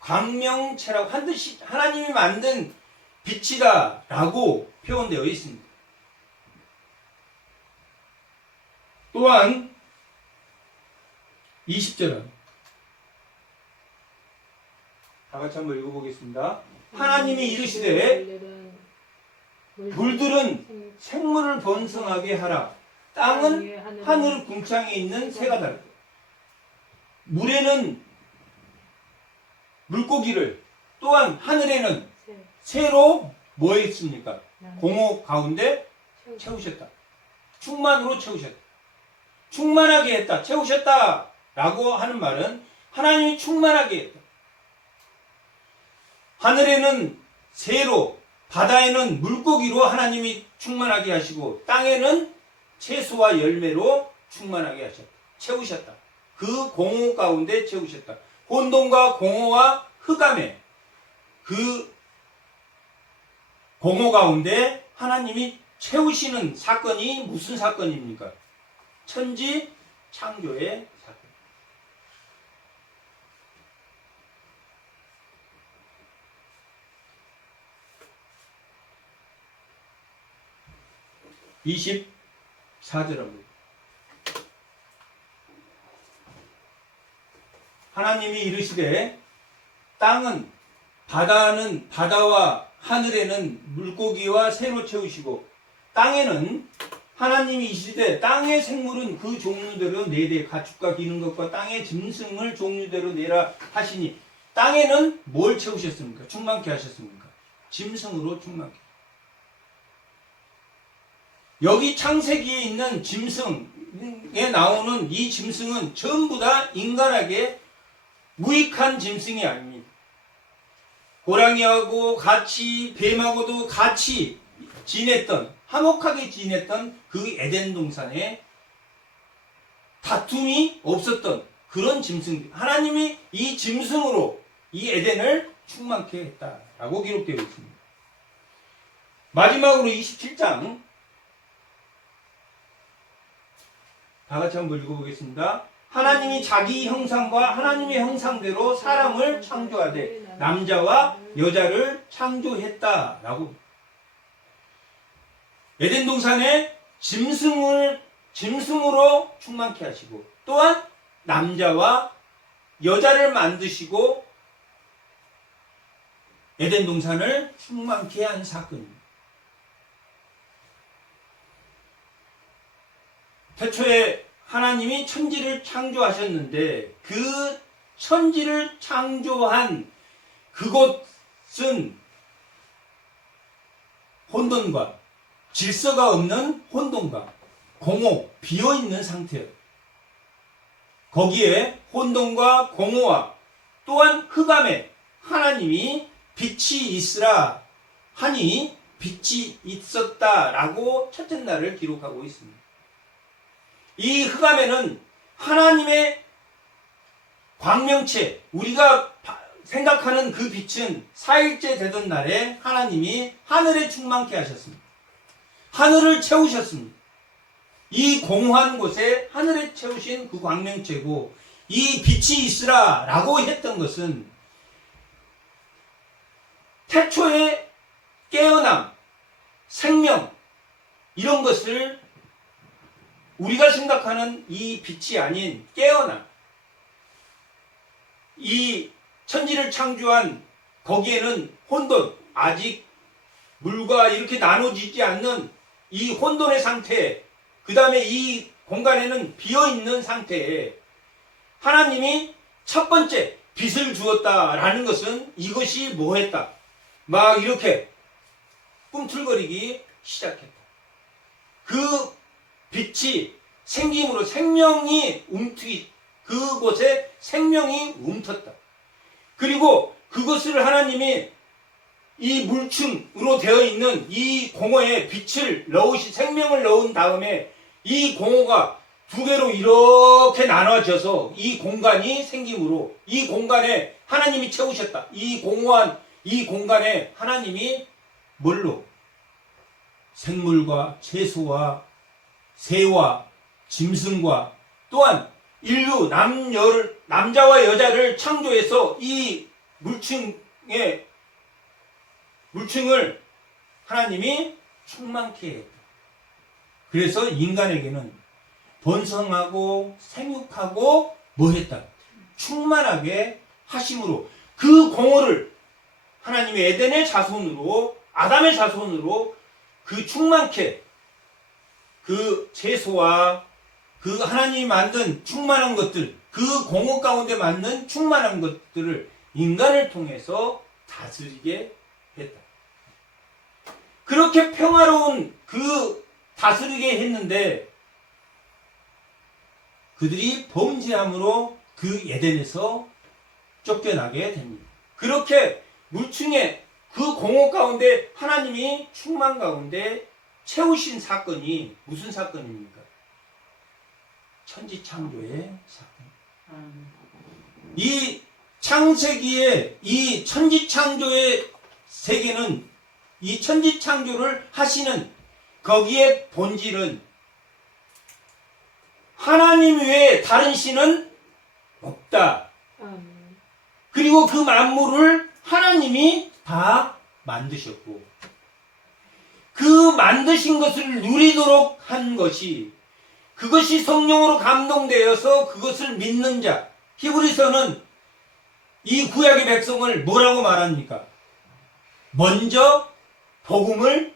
광명체라고 한듯이 하나님이 만든 빛이다 라고 표현되어 있습니다. 또한 20절은 다 같이 한번 읽어보겠습니다. 하나님이 이르시되 물들은 생물을 번성하게 하라. 땅은 하늘 궁창에 있는 새가 달고 물에는 물고기를 또한 하늘에는 새로 뭐 했습니까? 공허 가운데 채우셨다. 충만으로 채우셨다. 충만하게 했다. 채우셨다 라고 하는 말은 하나님이 충만하게 했다. 하늘에는 새로 바다에는 물고기로 하나님이 충만하게 하시고 땅에는 채소와 열매로 충만하게 하셨다. 채우셨다. 그 공허 가운데 채우셨다. 혼돈과 공허와 흑암에 그 공허 가운데 하나님이 채우시는 사건이 무슨 사건입니까? 천지 창조의 사건. (24절입니다) 하나님이 이르시되 땅은 바다는 바다와 하늘에는 물고기와 새로 채우시고 땅에는 하나님이 이르시되 땅의 생물은 그 종류대로 내되 가축과 기는 것과 땅의 짐승을 종류대로 내라 하시니 땅에는 뭘 채우셨습니까? 충만케 하셨습니까? 짐승으로 충만케. 여기 창세기에 있는 짐승에 나오는 이 짐승은 전부 다 인간에게 무익한 짐승이 아닙니다. 호랑이하고 같이 뱀하고도 같이 지냈던, 화목하게 지냈던 그 에덴 동산에 다툼이 없었던 그런 짐승. 하나님이 이 짐승으로 이 에덴을 충만케 했다라고 기록되어 있습니다. 마지막으로 27장 다 같이 한번 읽어보겠습니다. 하나님이 자기 형상과 하나님의 형상대로 사람을 창조하되 남자와 여자를 창조했다라고. 에덴 동산에 짐승으로 충만케 하시고 또한 남자와 여자를 만드시고 에덴 동산을 충만케 한 사건입니다. 태초에 하나님이 천지를 창조하셨는데 그 천지를 창조한 그곳은 혼돈과 질서가 없는 혼돈과 공허, 비어있는 상태예요. 거기에 혼돈과 공허와 또한 흑암에 하나님이 빛이 있으라 하니 빛이 있었다라고 첫째 날을 기록하고 있습니다. 이 흑암에는 하나님의 광명체, 우리가 생각하는 그 빛은 4일째 되던 날에 하나님이 하늘에 충만케 하셨습니다. 하늘을 채우셨습니다. 이 공허한 곳에 하늘에 채우신 그 광명체고 이 빛이 있으라 라고 했던 것은 태초의 깨어남, 생명 이런 것을 우리가 생각하는 이 빛이 아닌 깨어남, 이 천지를 창조한 거기에는 혼돈, 아직 물과 이렇게 나눠지지 않는 이 혼돈의 상태, 그 다음에 이 공간에는 비어있는 상태에 하나님이 첫 번째 빛을 주었다라는 것은 이것이 뭐했다? 막 이렇게 꿈틀거리기 시작했다. 그 빛이 생김으로 생명이 그곳에 생명이 움텄다. 그리고 그것을 하나님이 이 물층으로 되어 있는 이 공허에 빛을 생명을 넣은 다음에 이 공허가 두 개로 이렇게 나눠져서 이 공간이 생김으로 이 공간에 하나님이 채우셨다. 이 공허한 이 공간에 하나님이 뭘로? 생물과 채소와 새와 짐승과 또한 인류 남자와 여자를 창조해서 이 물층을 하나님이 충만케 했다. 그래서 인간에게는 번성하고 생육하고 뭐 했다? 충만하게 하심으로 그 공허를 하나님의 에덴의 자손으로 아담의 자손으로 그 충만케 그 채소와 그 하나님이 만든 충만한 것들 그 공허 가운데 맞는 충만한 것들을 인간을 통해서 다스리게 했다. 그렇게 평화로운 그 다스리게 했는데 그들이 범죄함으로 그 에덴에서 쫓겨나게 됩니다. 그렇게 물층의 그 공허 가운데 하나님이 충만 가운데 채우신 사건이 무슨 사건입니까? 천지창조의 사건. 이 창세기의 이 천지창조의 세계는 이 천지창조를 하시는 거기에 본질은 하나님 외에 다른 신은 없다. 그리고 그 만물을 하나님이 다 만드셨고 그 만드신 것을 누리도록 한 것이 그것이 성령으로 감동되어서 그것을 믿는 자. 히브리서는 이 구약의 백성을 뭐라고 말합니까? 먼저 복음을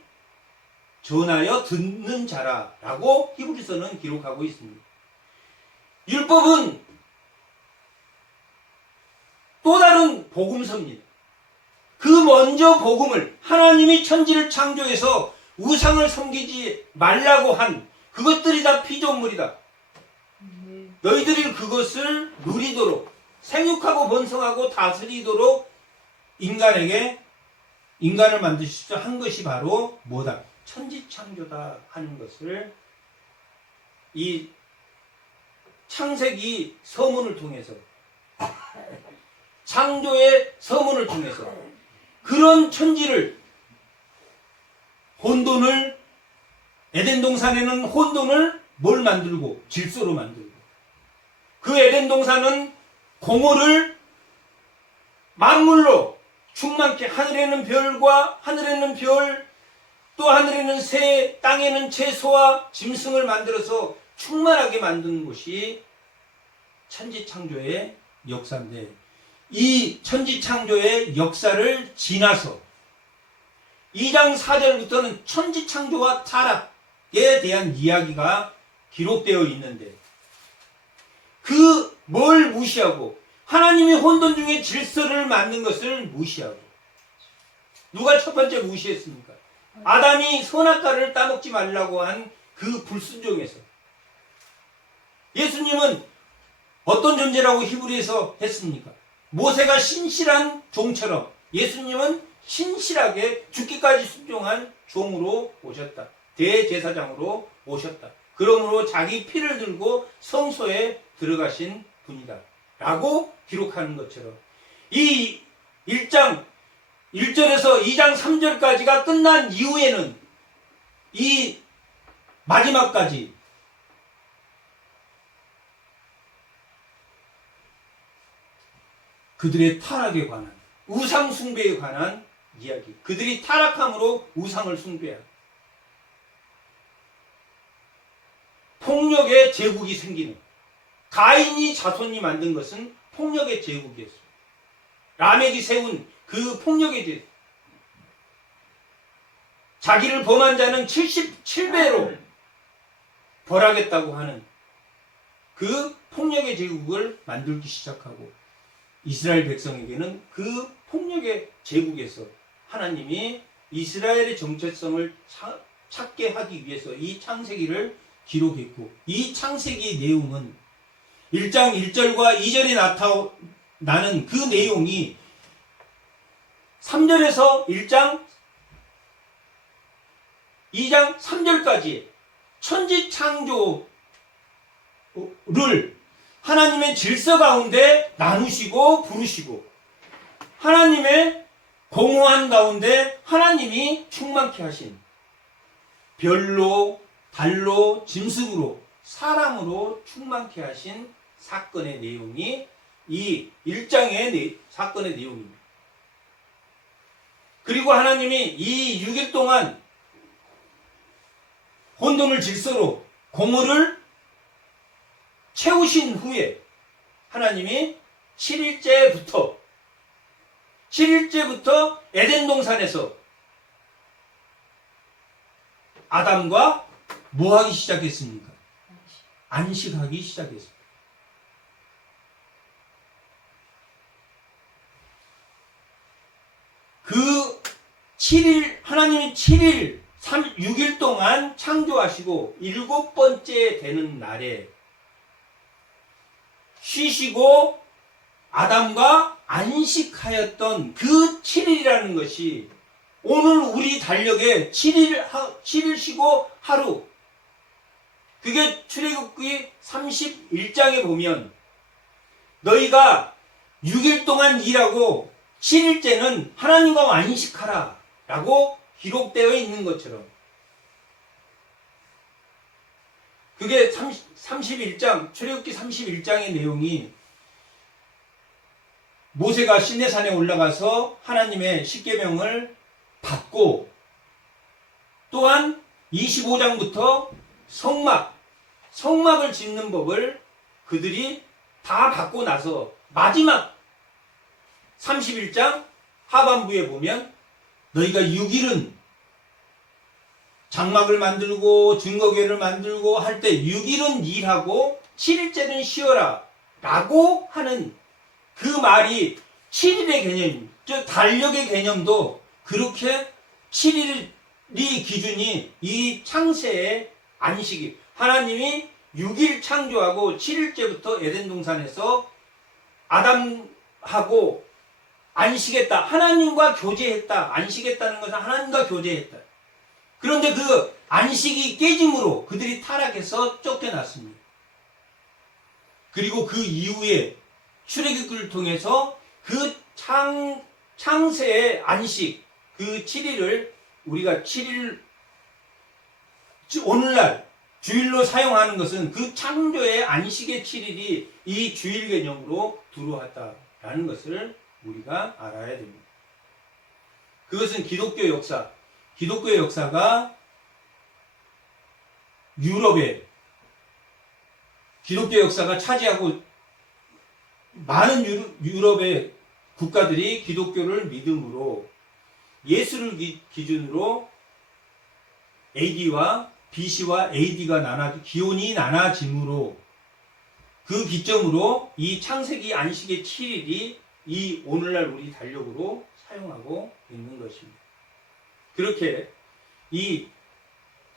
전하여 듣는 자라라고 히브리서는 기록하고 있습니다. 율법은 또 다른 복음서입니다. 그 먼저 복음을 하나님이 천지를 창조해서 우상을 섬기지 말라고 한 그것들이 다 피조물이다. 너희들이 그것을 누리도록 생육하고 번성하고 다스리도록 인간을 만드시자 한 것이 바로 뭐다? 천지창조다 하는 것을 이 창세기 서문을 통해서 창조의 서문을 통해서 그런 천지를 혼돈을 에덴 동산에는 혼돈을 뭘 만들고 질서로 만들고 그 에덴 동산은 공허를 만물로 충만케 하늘에는 별과 하늘에는 별 또 하늘에는 새 땅에는 채소와 짐승을 만들어서 충만하게 만드는 것이 천지창조의 역사인데 이 천지창조의 역사를 지나서 2장 4절부터는 천지창조와 타락에 대한 이야기가 기록되어 있는데 그 뭘 무시하고 하나님이 혼돈 중에 질서를 만든 것을 무시하고 누가 첫 번째 무시했습니까? 아담이 선악과를 따먹지 말라고 한 그 불순종에서 예수님은 어떤 존재라고 히브리에서 했습니까? 모세가 신실한 종처럼 예수님은 신실하게 죽기까지 순종한 종으로 오셨다. 대제사장으로 오셨다. 그러므로 자기 피를 들고 성소에 들어가신 분이다. 라고 기록하는 것처럼 이 1장 1절에서 2장 3절까지가 끝난 이후에는 이 마지막까지 그들의 타락에 관한 우상 숭배에 관한 이야기. 그들이 타락함으로 우상을 숭배하고 폭력의 제국이 생기는 가인이 자손이 만든 것은 폭력의 제국이었습니다. 라멕이 세운 그 폭력에 대해서 자기를 범한 자는 77배로 벌하겠다고 하는 그 폭력의 제국을 만들기 시작하고 이스라엘 백성에게는 그 폭력의 제국에서 하나님이 이스라엘의 정체성을 찾게 하기 위해서 이 창세기를 기록했고 이 창세기 내용은 1장 1절과 2절에 나타나는 그 내용이 3절에서 1장 2장 3절까지 천지창조를 하나님의 질서 가운데 나누시고 부르시고 하나님의 공허한 가운데 하나님이 충만케 하신 별로 달로 짐승으로 사람으로 충만케 하신 사건의 내용이 이 1장의 사건의 내용입니다. 그리고 하나님이 이 6일 동안 혼돈을 질서로 공허를 채우신 후에 하나님이 7일째부터 에덴 동산에서 아담과 뭐 하기 시작했습니까? 안식하기 시작했습니다. 그 7일 하나님이 7일 6일 동안 창조하시고 7번째 되는 날에 쉬시고 아담과 안식하였던 그 7일이라는 것이 오늘 우리 달력에 7일 쉬고 하루 그게 출애굽기 31장에 보면 너희가 6일 동안 일하고 7일째는 하나님과 안식하라 라고 기록되어 있는 것처럼. 그게 31장, 출애굽기 31장의 내용이 모세가 시내산에 올라가서 하나님의 십계명을 받고, 또한 25장부터 성막을 짓는 법을 그들이 다 받고 나서 마지막 31장 하반부에 보면 너희가 6일은 장막을 만들고 증거궤를 만들고 할 때 6일은 일하고 7일째는 쉬어라 라고 하는 그 말이 7일의 개념입니다. 저 달력의 개념도 그렇게 7일이 기준이 이 창세의 안식일, 하나님이 6일 창조하고 7일째부터 에덴 동산에서 아담하고 안식했다. 하나님과 교제했다. 안식했다는 것은 하나님과 교제했다. 그런데 그 안식이 깨짐으로 그들이 타락해서 쫓겨났습니다. 그리고 그 이후에 출애굽기를 통해서 그 창세의 안식, 그 7일을 우리가 7일, 오늘날 주일로 사용하는 것은 그 창조의 안식의 7일이 이 주일 개념으로 들어왔다라는 것을 우리가 알아야 됩니다. 그것은 기독교 역사가 기독교 역사가 차지하고 많은 유럽의 국가들이 기독교를 믿음으로 예수를 기준으로 AD와 BC와 AD가 기원이 나눠짐으로 그 기점으로 이 창세기 안식의 7일이 이 오늘날 우리 달력으로 사용하고 있는 것입니다. 그렇게 이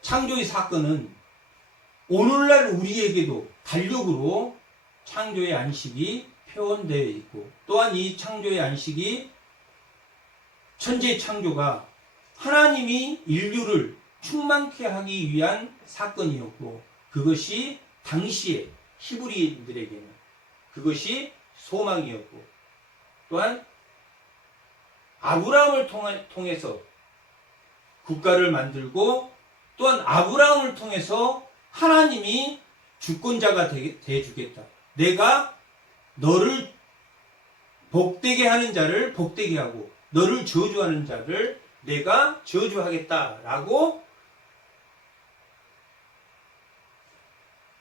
창조의 사건은 오늘날 우리에게도 달력으로 창조의 안식이 표현되어 있고, 또한 이 창조의 안식이 천지의 창조가 하나님이 인류를 충만케 하기 위한 사건이었고, 그것이 당시에 히브리인들에게는 그것이 소망이었고, 또한 아브라함을 통해서 국가를 만들고, 또한 아브라함을 통해서 하나님이 주권자가 되어주겠다. 내가 너를 복되게 하는 자를 복되게 하고 너를 저주하는 자를 내가 저주하겠다라고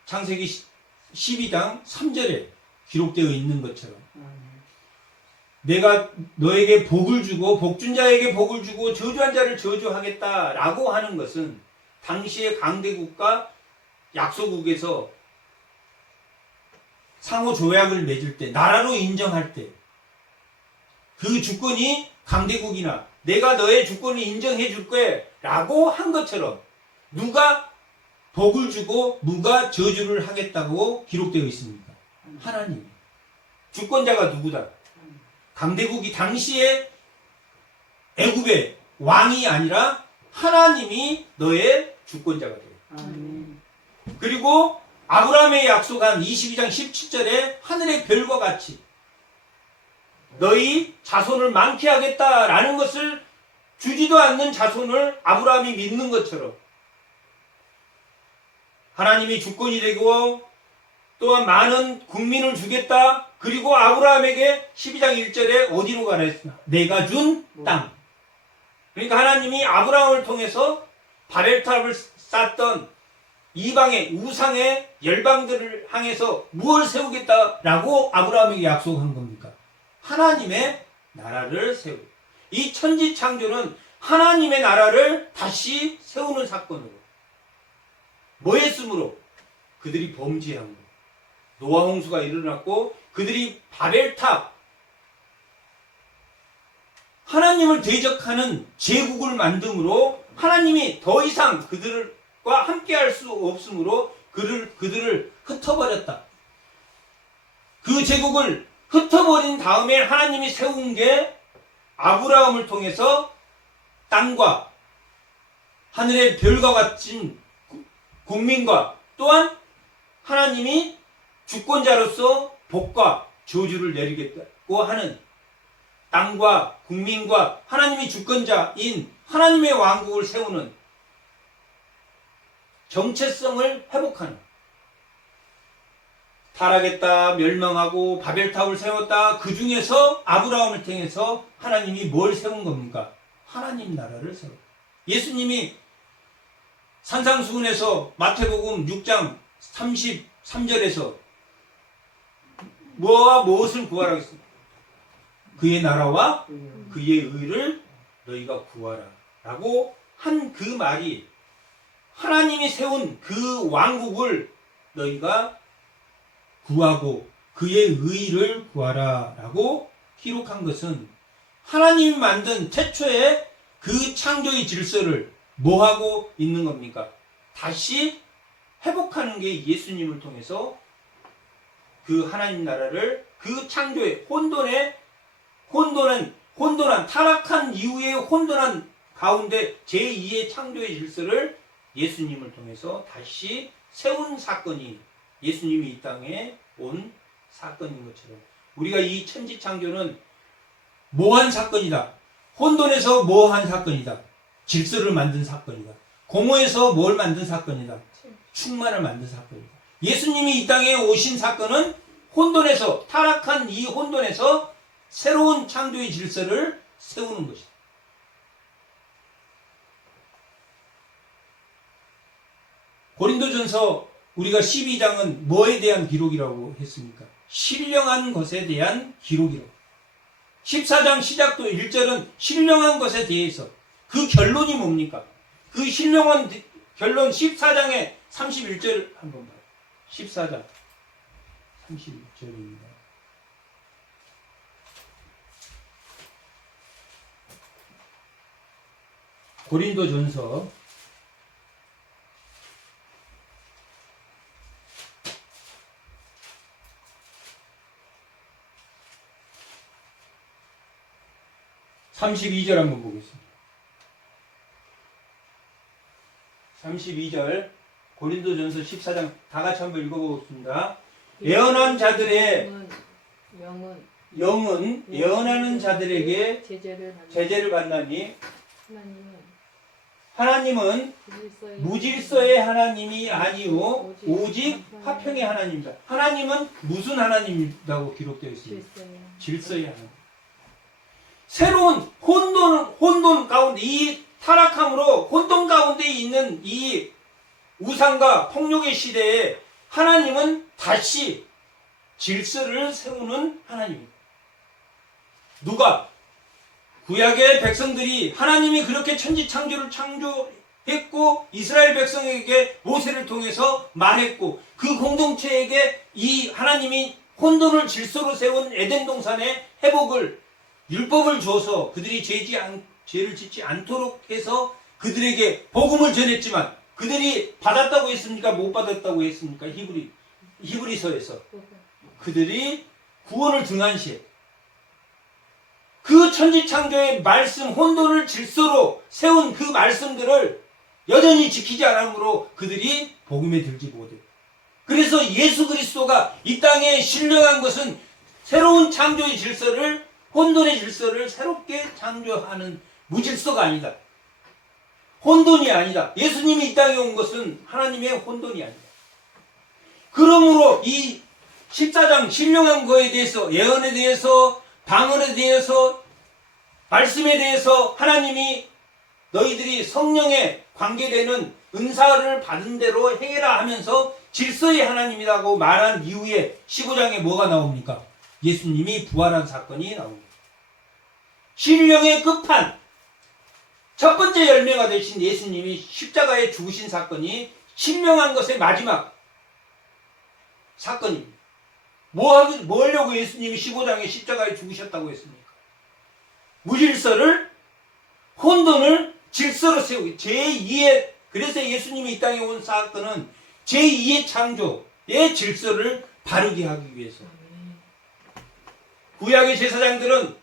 창세기 12장 3절에 기록되어 있는 것처럼 내가 너에게 복을 주고 복준 자에게 복을 주고 저주한 자를 저주하겠다라고 하는 것은 당시의 강대국과 약소국에서 상호 조약을 맺을 때, 나라로 인정할 때 그 주권이 강대국이나 내가 너의 주권을 인정해 줄 거야 라고 한 것처럼 누가 복을 주고 누가 저주를 하겠다고 기록되어 있습니까? 하나님. 주권자가 누구다? 강대국이 당시에 애굽의 왕이 아니라 하나님이 너의 주권자가 돼요. 그리고 아브라함의 약속한 22장 17절에 하늘의 별과 같이 너희 자손을 많게 하겠다라는 것을 주지도 않는 자손을 아브라함이 믿는 것처럼 하나님이 주권이 되고 또한 많은 국민을 주겠다. 그리고 아브라함에게 12장 1절에 어디로 가라 했으나 내가 준 땅. 그러니까 하나님이 아브라함을 통해서 바벨탑을 쌓던 이방의 우상의 열방들을 향해서 무엇을 세우겠다라고 아브라함에게 약속한 겁니까? 하나님의 나라를 세우고, 이 천지 창조는 하나님의 나라를 다시 세우는 사건으로, 뭐 했으므로? 그들이 범죄한 것, 노아 홍수가 일어났고 그들이 바벨탑, 하나님을 대적하는 제국을 만듦으로 하나님이 더 이상 그들과 함께할 수 없으므로 그들을 흩어버렸다. 그 제국을 흩어버린 다음에 하나님이 세운 게 아브라함을 통해서 땅과 하늘의 별과 같은 국민과 또한 하나님이 주권자로서 복과 저주를 내리겠다고 하는 땅과 국민과 하나님이 주권자인 하나님의 왕국을 세우는 정체성을 회복하는, 타락했다, 멸망하고 바벨탑을 세웠다. 그 중에서 아브라함을 통해서 하나님이 뭘 세운 겁니까? 하나님 나라를 세웠다. 예수님이 산상수훈에서 마태복음 6장 33절에서 뭐와 무엇을 구하라고 했습니까? 그의 나라와 그의 의를 너희가 구하라 라고 한 그 말이 하나님이 세운 그 왕국을 너희가 구하고 그의 의를 구하라 라고 기록한 것은 하나님이 만든 태초의 그 창조의 질서를 뭐하고 있는 겁니까? 다시 회복하는 게 예수님을 통해서 그 하나님 나라를 그 창조의 혼돈한 타락한 이후의 혼돈한 가운데 제2의 창조의 질서를 예수님을 통해서 다시 세운 사건이 예수님이 이 땅에 온 사건인 것처럼 우리가 이 천지창조는 뭐한 사건이다. 혼돈에서 뭐한 사건이다. 질서를 만든 사건이다. 공허에서 뭘 만든 사건이다. 충만을 만든 사건이다. 예수님이 이 땅에 오신 사건은 혼돈에서 타락한 이 혼돈에서 새로운 창조의 질서를 세우는 것이다. 고린도전서 우리가 12장은 뭐에 대한 기록이라고 했습니까? 신령한 것에 대한 기록이라고. 14장 시작도 1절은 신령한 것에 대해서 그 결론이 뭡니까? 그 신령한 결론 14장의 31절 한번 봐요. 14장 31절입니다. 고린도전서 32절 한번 보겠습니다. 32절 고린도전서 14장 다 같이 한번 읽어보겠습니다. 예언한 자들의 영은 예언하는 자들에게 제재를 받나니 하나님은 무질서의 하나님이 아니요 오직 화평의 하나님이다. 하나님은 무슨 하나님이라고 기록되어 있습니다. 질서의 하나님. 새로운 혼돈 가운데 이 타락함으로 혼돈 가운데 있는 이 우상과 폭력의 시대에 하나님은 다시 질서를 세우는 하나님입니다. 누가? 구약의 백성들이 하나님이 그렇게 천지창조를 창조했고 이스라엘 백성에게 모세를 통해서 말했고 그 공동체에게 이 하나님이 혼돈을 질서로 세운 에덴 동산의 회복을 율법을 줘서 그들이 죄를 짓지 않도록 해서 그들에게 복음을 전했지만 그들이 받았다고 했습니까? 못 받았다고 했습니까? 히브리서에서 그들이 구원을 등한시해 그 천지창조의 말씀 혼돈을 질서로 세운 그 말씀들을 여전히 지키지 않으므로 그들이 복음에 들지 못해. 그래서 예수 그리스도가 이 땅에 신령한 것은 새로운 창조의 질서를 혼돈의 질서를 새롭게 창조하는 무질서가 아니다. 혼돈이 아니다. 예수님이 이 땅에 온 것은 하나님의 혼돈이 아니다. 그러므로 이 14장 신령한 거에 대해서 예언에 대해서 방언에 대해서 말씀에 대해서 하나님이 너희들이 성령에 관계되는 은사를 받은 대로 행해라 하면서 질서의 하나님이라고 말한 이후에 15장에 뭐가 나옵니까? 예수님이 부활한 사건이 나옵니다. 신령의 끝판 첫 번째 열매가 되신 예수님이 십자가에 죽으신 사건이 신령한 것의 마지막 사건입니다. 뭐 하려고 예수님이 15장에 십자가에 죽으셨다고 했습니까? 무질서를 혼돈을 질서로 세우기 제2의 그래서 예수님이 이 땅에 온 사건은 제2의 창조의 질서를 바르게 하기 위해서 구약의 제사장들은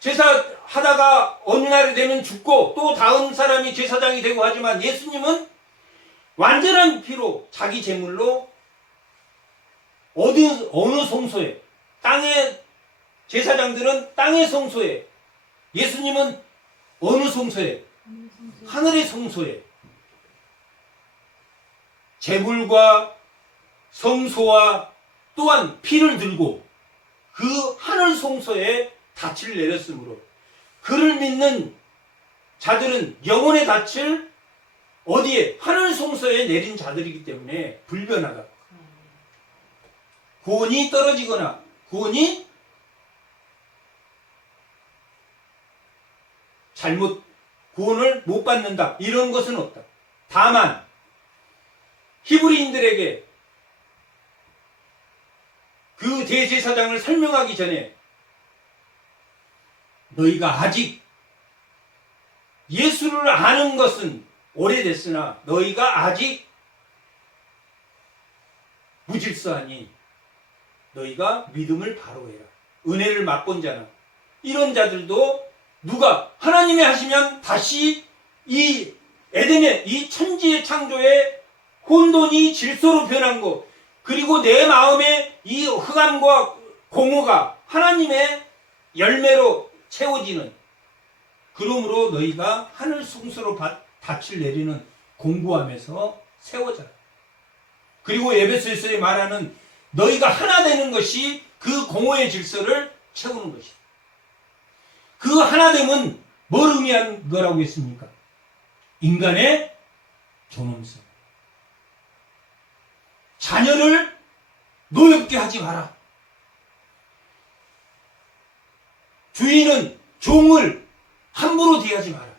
제사하다가 어느 날이 되면 죽고 또 다음 사람이 제사장이 되고 하지만 예수님은 완전한 피로 자기 제물로 어느 성소에 땅의 제사장들은 땅의 성소에 예수님은 어느 성소에? 하늘의 성소에 제물과 성소와 또한 피를 들고 그 하늘 성소에 닻을 내렸으므로 그를 믿는 자들은 영혼의 닻을 어디에? 하늘 성소에 내린 자들이기 때문에 불변하다. 구원이 떨어지거나 구원이 잘못 구원을 못 받는다 이런 것은 없다. 다만 히브리인들에게 그 대제사장을 설명하기 전에 너희가 아직 예수를 아는 것은 오래됐으나 너희가 아직 무질서하니 너희가 믿음을 바로 해라. 은혜를 맛본 자나 이런 자들도 누가 하나님이 하시면 다시 이 에덴의 이 천지의 창조의 혼돈이 질서로 변한 것 그리고 내 마음에 이 흑암과 공허가 하나님의 열매로 채워지는 그러므로 너희가 하늘 성소로 닻을 내리는 공부하면서 세워져라. 그리고 에베소서에 말하는 너희가 하나 되는 것이 그 공허의 질서를 채우는 것이다. 그 하나됨은 뭘 의미하는 거라고 했습니까? 인간의 존엄성. 자녀를 노엽게 하지 마라. 주인은 종을 함부로 대하지 마라.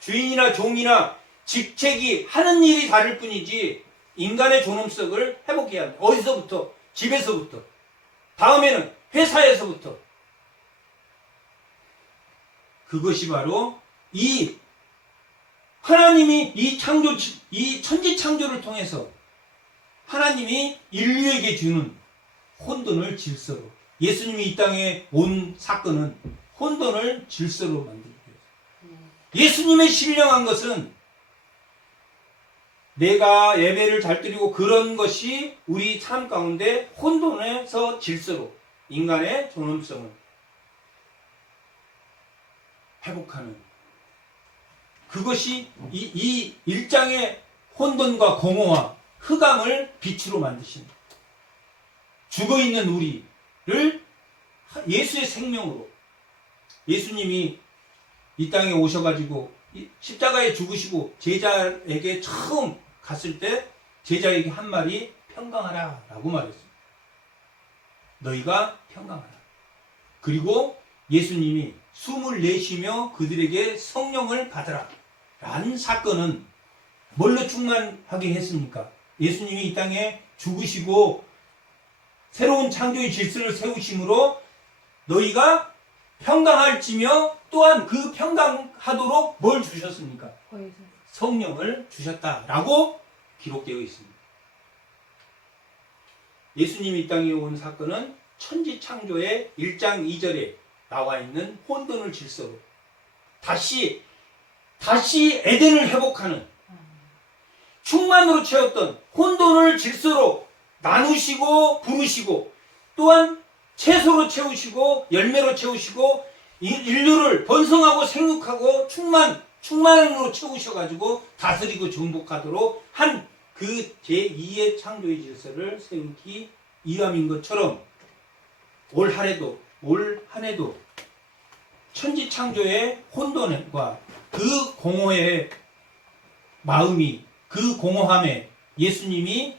주인이나 종이나 직책이 하는 일이 다를 뿐이지 인간의 존엄성을 회복해야 합니다. 어디서부터? 집에서부터. 다음에는 회사에서부터. 그것이 바로 이 하나님이 이 천지 창조를 통해서 하나님이 인류에게 주는 혼돈을 질서로 예수님이 이 땅에 온 사건은 혼돈을 질서로 만들기 위해서 예수님의 신령한 것은 내가 예배를 잘 드리고 그런 것이 우리 삶 가운데 혼돈에서 질서로 인간의 존엄성을 회복하는 그것이 이 일장의 혼돈과 공허와 흑암을 빛으로 만드신 죽어있는 우리를 예수의 생명으로 예수님이 이 땅에 오셔가지고 십자가에 죽으시고 제자에게 처음 갔을 때 제자에게 한 말이 평강하라 라고 말했습니다. 너희가 평강하라. 그리고 예수님이 숨을 내쉬며 그들에게 성령을 받으라 라는 사건은 뭘로 충만하게 했습니까? 예수님이 이 땅에 죽으시고 새로운 창조의 질서를 세우심으로 너희가 평강할지며 또한 그 평강하도록 뭘 주셨습니까? 성령을 주셨다라고 기록되어 있습니다. 예수님이 이 땅에 온 사건은 천지 창조의 1장 2절에 나와 있는 혼돈을 질서로 다시 에덴을 회복하는 충만으로 채웠던 혼돈을 질서로 나누시고 부르시고 또한 채소로 채우시고 열매로 채우시고 인류를 번성하고 생육하고 충만으로 채우셔가지고 다스리고 정복하도록 한 그 제2의 창조의 질서를 세우기 위함인 것처럼 올 한 해도 천지 창조의 혼돈과 그 공허의 마음이 그 공허함에 예수님이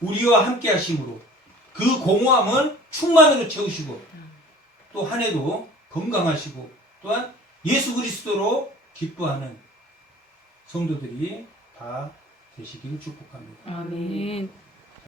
우리와 함께 하심으로 그 공허함을 충만으로 채우시고 또 한 해도 건강하시고 또한 예수 그리스도로 기뻐하는 성도들이 다 되시기를 축복합니다. 아멘.